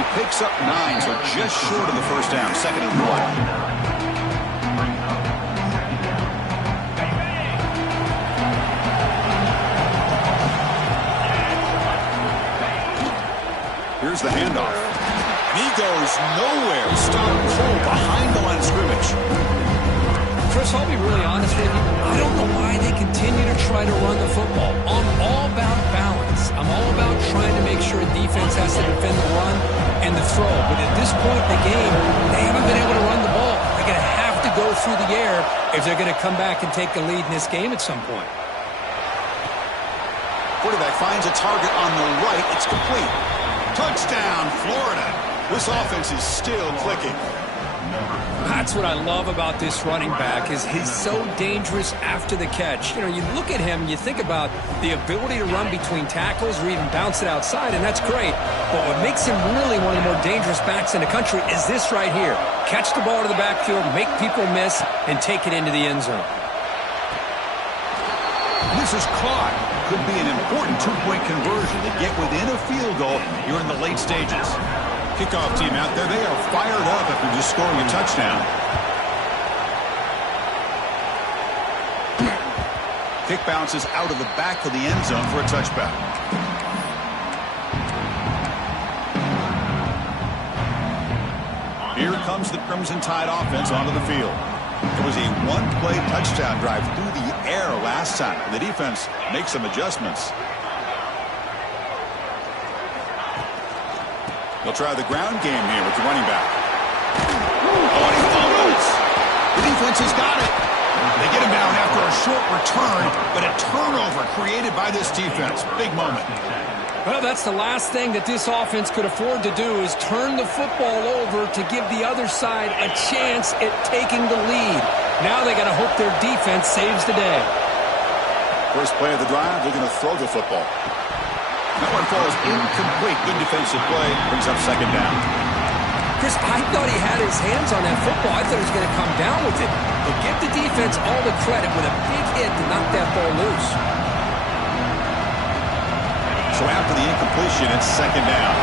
He picks up 9, so just short of the first down. 2nd and 1. Here's the handoff. He goes nowhere. Stop cold behind the line of scrimmage. Chris, I'll be really honest with you. I don't know why they continue to try to run the football. I'm all about balance. I'm all about trying to make sure a defense has to defend the run and the throw. But at this point in the game, they haven't been able to run the ball. They're going to have to go through the air if they're going to come back and take the lead in this game at some point. Quarterback finds a target on the right. It's complete. Touchdown, Florida. This offense is still clicking. That's what I love about this running back is he's so dangerous after the catch. You know, you look at him, you think about the ability to run between tackles or even bounce it outside, and that's great. But what makes him really one of the more dangerous backs in the country is this right here. Catch the ball to the backfield, make people miss, and take it into the end zone. This is caught. Could be an important 2-point conversion to get within a field goal here in the late stages. Kickoff team out there, they are fired up after just scoring a touchdown. Kick bounces out of the back of the end zone for a touchback. Here comes the Crimson Tide offense onto the field. It was a one-play touchdown drive through the air last time. The defense makes some adjustments. They'll try the ground game here with the running back. and he fumbles. The defense has got it. They get him down after a short return, but a turnover created by this defense. Big moment. Well, that's the last thing that this offense could afford to do is turn the football over to give the other side a chance at taking the lead. Now they got to hope their defense saves the day. First play of the drive, they're going to throw the football. That one falls incomplete. Good defensive play. Brings up second down. Chris, I thought he had his hands on that football. I thought he was going to come down with it. But give the defense all the credit with a big hit to knock that ball loose. So after the incompletion, it's second down.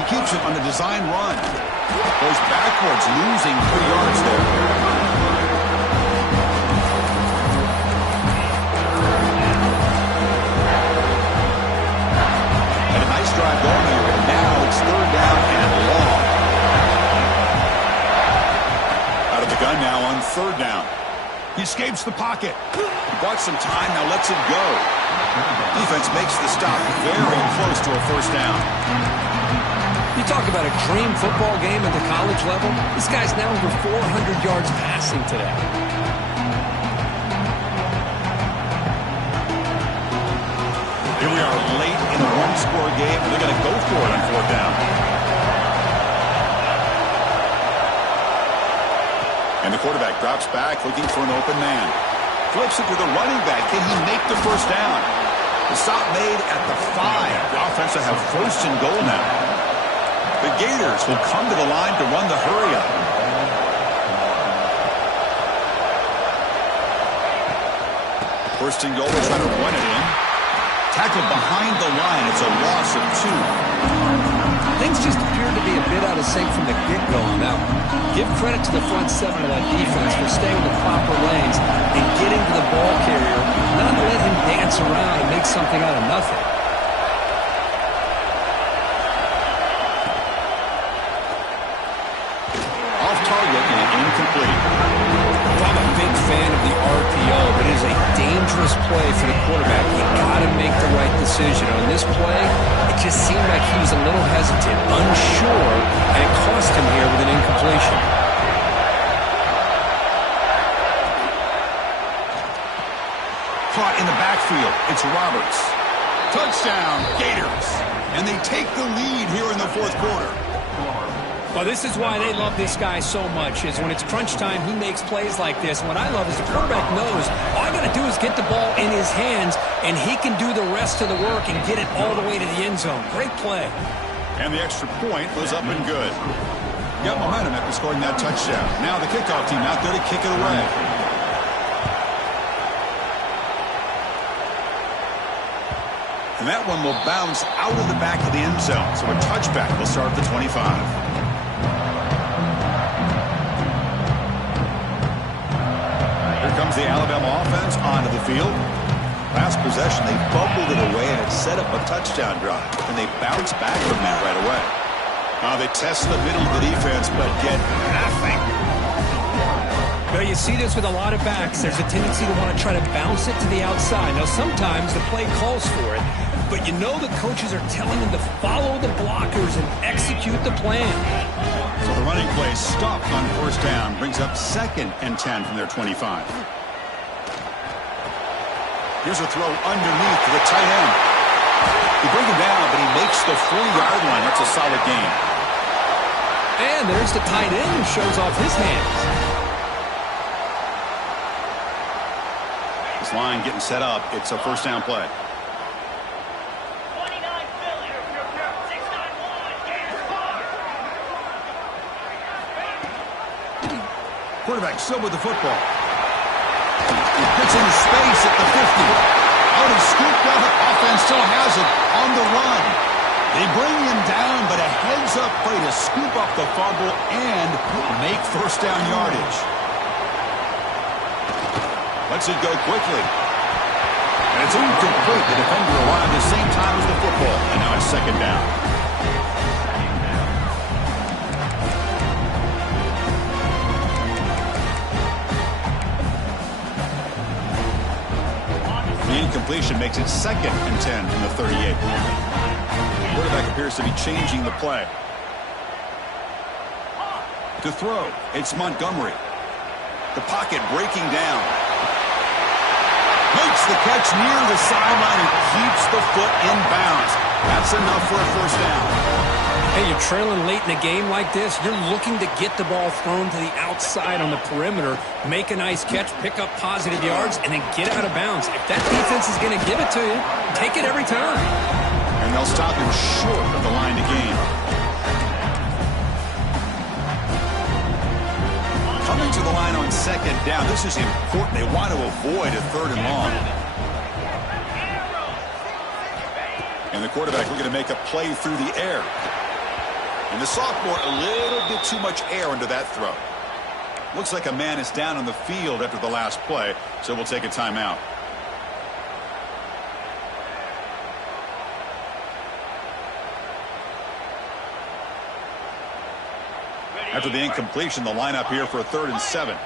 He keeps it on the design run. Goes backwards, losing 3 yards there. And a nice drive going here, but now it's third down and long. Out of the gun now on third down. He escapes the pocket. He bought some time, now lets it go. Defense makes the stop very close to a first down. You talk about a dream football game at the college level. This guy's now over 400 yards passing today. Here we are late in a one-score game, and they're going to go for it on fourth down. And the quarterback drops back, looking for an open man. Flips it to the running back. Can he make the first down? The stop made at the 5. The offense will have first and goal now. The Gators will come to the line to run the hurry-up. First and goal, they'll try to run it in. Tackled behind the line. It's a loss of 2. Things just appear to be a bit out of sync from the get-go on that one. Give credit to the front 7 of that defense for staying in the proper lanes and getting to the ball carrier, not let him dance around and make something out of nothing. Off target and incomplete. I'm a big fan of the RPO, but it is a dangerous play for the quarterback. You got to make the right decision. On this play, it just seemed like he was a little hesitant, unsure, and it cost him here with an incompletion. Caught in the backfield. It's Roberts. Touchdown, Gators. And they take the lead here in the fourth quarter. Well, this is why they love this guy so much, is when it's crunch time, he makes plays like this. And what I love is the quarterback knows all I got to do is get the ball in his hands, and he can do the rest of the work and get it all the way to the end zone. Great play. And the extra point was up and good. Got momentum after scoring that touchdown. Now the kickoff team out there to kick it away. And that one will bounce out of the back of the end zone. So a touchback will start at the 25. Here comes the Alabama offense onto the field. Last possession, they fumbled it away, and it set up a touchdown drive. And they bounce back from that right away. Now they test the middle of the defense, but get nothing. Well, you see this with a lot of backs. There's a tendency to want to try to bounce it to the outside. Now, sometimes the play calls for it, but you know the coaches are telling them to follow the blockers and execute the plan. So the running play stopped on first down, brings up 2nd and 10 from their 25. Here's a throw underneath to the tight end. They bring him down, but he makes the 40-yard line. That's a solid gain. And there's the tight end who shows off his hands. This line getting set up. It's a first down play. Quarterback still with the football. Gets in space at the 50. Out is scooped up. Offense still has it on the run. They bring him down, but a heads-up play to scoop up the fumble and make first down yardage. Lets it go quickly. And it's incomplete. The defender arrived at the same time as the football. And now it's second down. The incompletion makes it 2nd and 10 from the 38. The quarterback appears to be changing the play. To throw, it's Montgomery. The pocket breaking down. Makes the catch near the sideline and keeps the foot in bounds. That's enough for a first down. Hey, you're trailing late in a game like this. You're looking to get the ball thrown to the outside on the perimeter, make a nice catch, pick up positive yards, and then get out of bounds. If that defense is going to give it to you, take it every time. And they'll stop him short of the line to gain. Coming to the line on second down. This is important. They want to avoid a third and long. And the quarterback looking to make a play through the air. And the sophomore, a little bit too much air into that throw. Looks like a man is down on the field after the last play, so we'll take a timeout. After the incompletion, the lineup here for a 3rd and 7.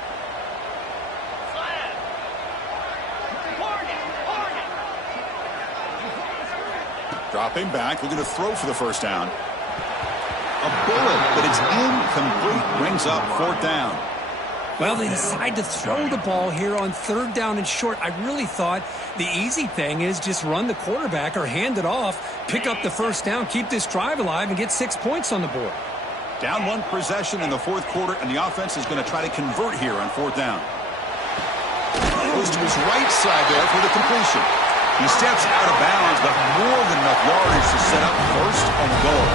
Dropping back, looking to throw for the first down. A bullet, but it's incomplete. Brings up 4th down. Well, they decide to throw the ball here on 3rd down and short. I really thought the easy thing is just run the quarterback or hand it off, pick up the first down, keep this drive alive, and get 6 points on the board. Down 1 possession in the 4th quarter, and the offense is going to try to convert here on 4th down. Goes to his right side there for the completion. He steps out of bounds, but more than enough yardage to set up 1st and goal.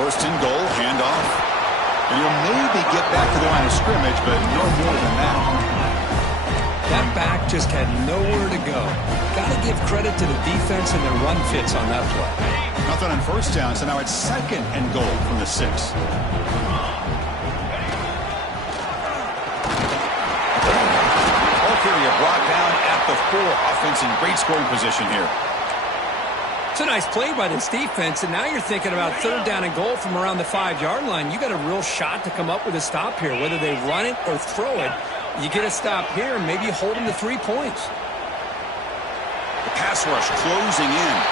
1st and goal, handoff. And he'll maybe get back to the line of scrimmage, but no more than that. That back just had nowhere to go. Got to give credit to the defense and their run fits on that play. Nothing on 1st down, so now it's 2nd and goal from the 6. Ball carrier brought down at the 4. Offense in great scoring position here. It's a nice play by this defense, and now you're thinking about 3rd down and goal from around the 5-yard line. You got a real shot to come up with a stop here. Whether they run it or throw it, you get a stop here and maybe hold them to 3 points. The pass rush closing in.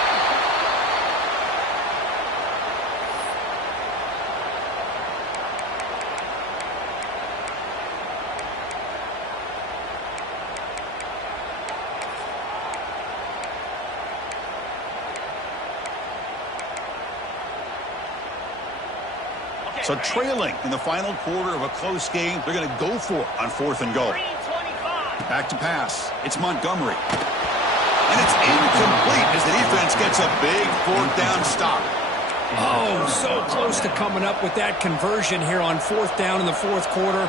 So trailing in the final quarter of a close game, they're going to go for it on 4th and goal. Back to pass. It's Montgomery. And it's incomplete as the defense gets a big 4th down stop. Oh, so close to coming up with that conversion here on 4th down in the 4th quarter.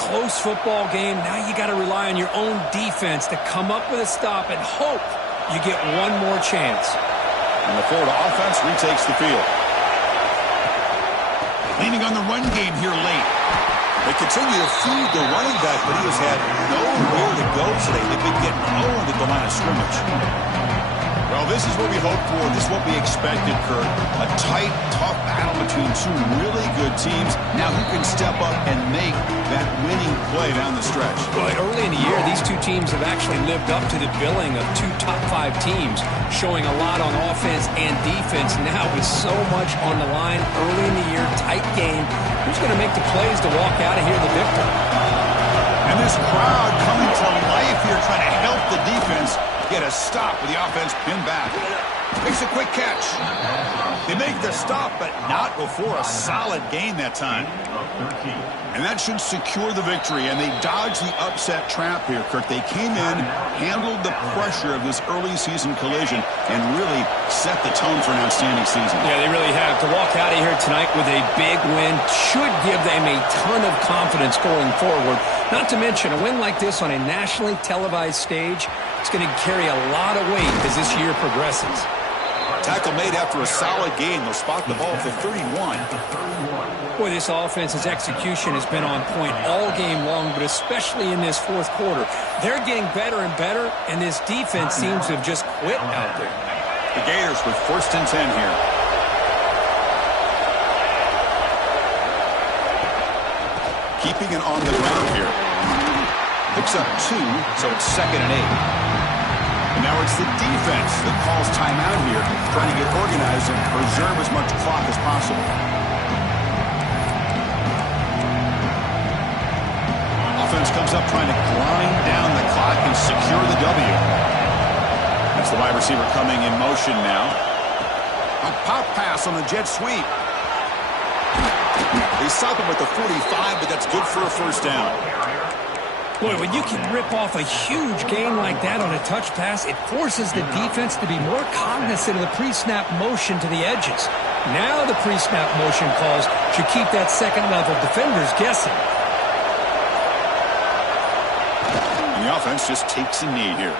Close football game. Now you got to rely on your own defense to come up with a stop and hope you get one more chance. And the Florida offense retakes the field. Leaning on the run game here late. They continue to feed the running back, but he has had nowhere to go today. They've been getting owned at the line of scrimmage. Well, this is what we hoped for. This is what we expected, Kurt. A tight, tough battle between 2 really good teams. Now who can step up and make that winning play down the stretch? Well, early in the year, these 2 teams have actually lived up to the billing of 2 top 5 teams, showing a lot on offense and defense. Now with so much on the line early in the year, tight game, who's going to make the plays to walk out of here the victor? And this crowd coming to life here, trying to help the defense get a stop with the offense pinned back. Makes a quick catch. They make the stop, but not before a solid gain that time. And that should secure the victory, and they dodged the upset trap here, Kirk. They came in, handled the pressure of this early season collision, and really set the tone for an outstanding season. Yeah, they really have. To walk out of here tonight with a big win should give them a ton of confidence going forward. Not to mention, a win like this on a nationally televised stage, it's going to carry a lot of weight as this year progresses. Tackle made after a solid gain. They'll spot the ball at the 31. Boy, this offense's execution has been on point all game long, but especially in this 4th quarter. They're getting better and better, and this defense seems to have just quit out there. The Gators with 1st and 10 here. Keeping it on the ground here. Picks up 2, so it's 2nd and 8. And now it's the defense that calls timeout here, trying to get organized and preserve as much clock as possible. comes up trying to grind down the clock and secure the W. That's the wide receiver coming in motion now. A pop pass on the jet sweep. They stop him with the 45, but that's good for a first down. Boy, when you can rip off a huge gain like that on a touch pass, it forces the defense to be more cognizant of the pre-snap motion to the edges. Now the pre-snap motion calls should keep that second-level defenders guessing. And the offense just takes a knee here.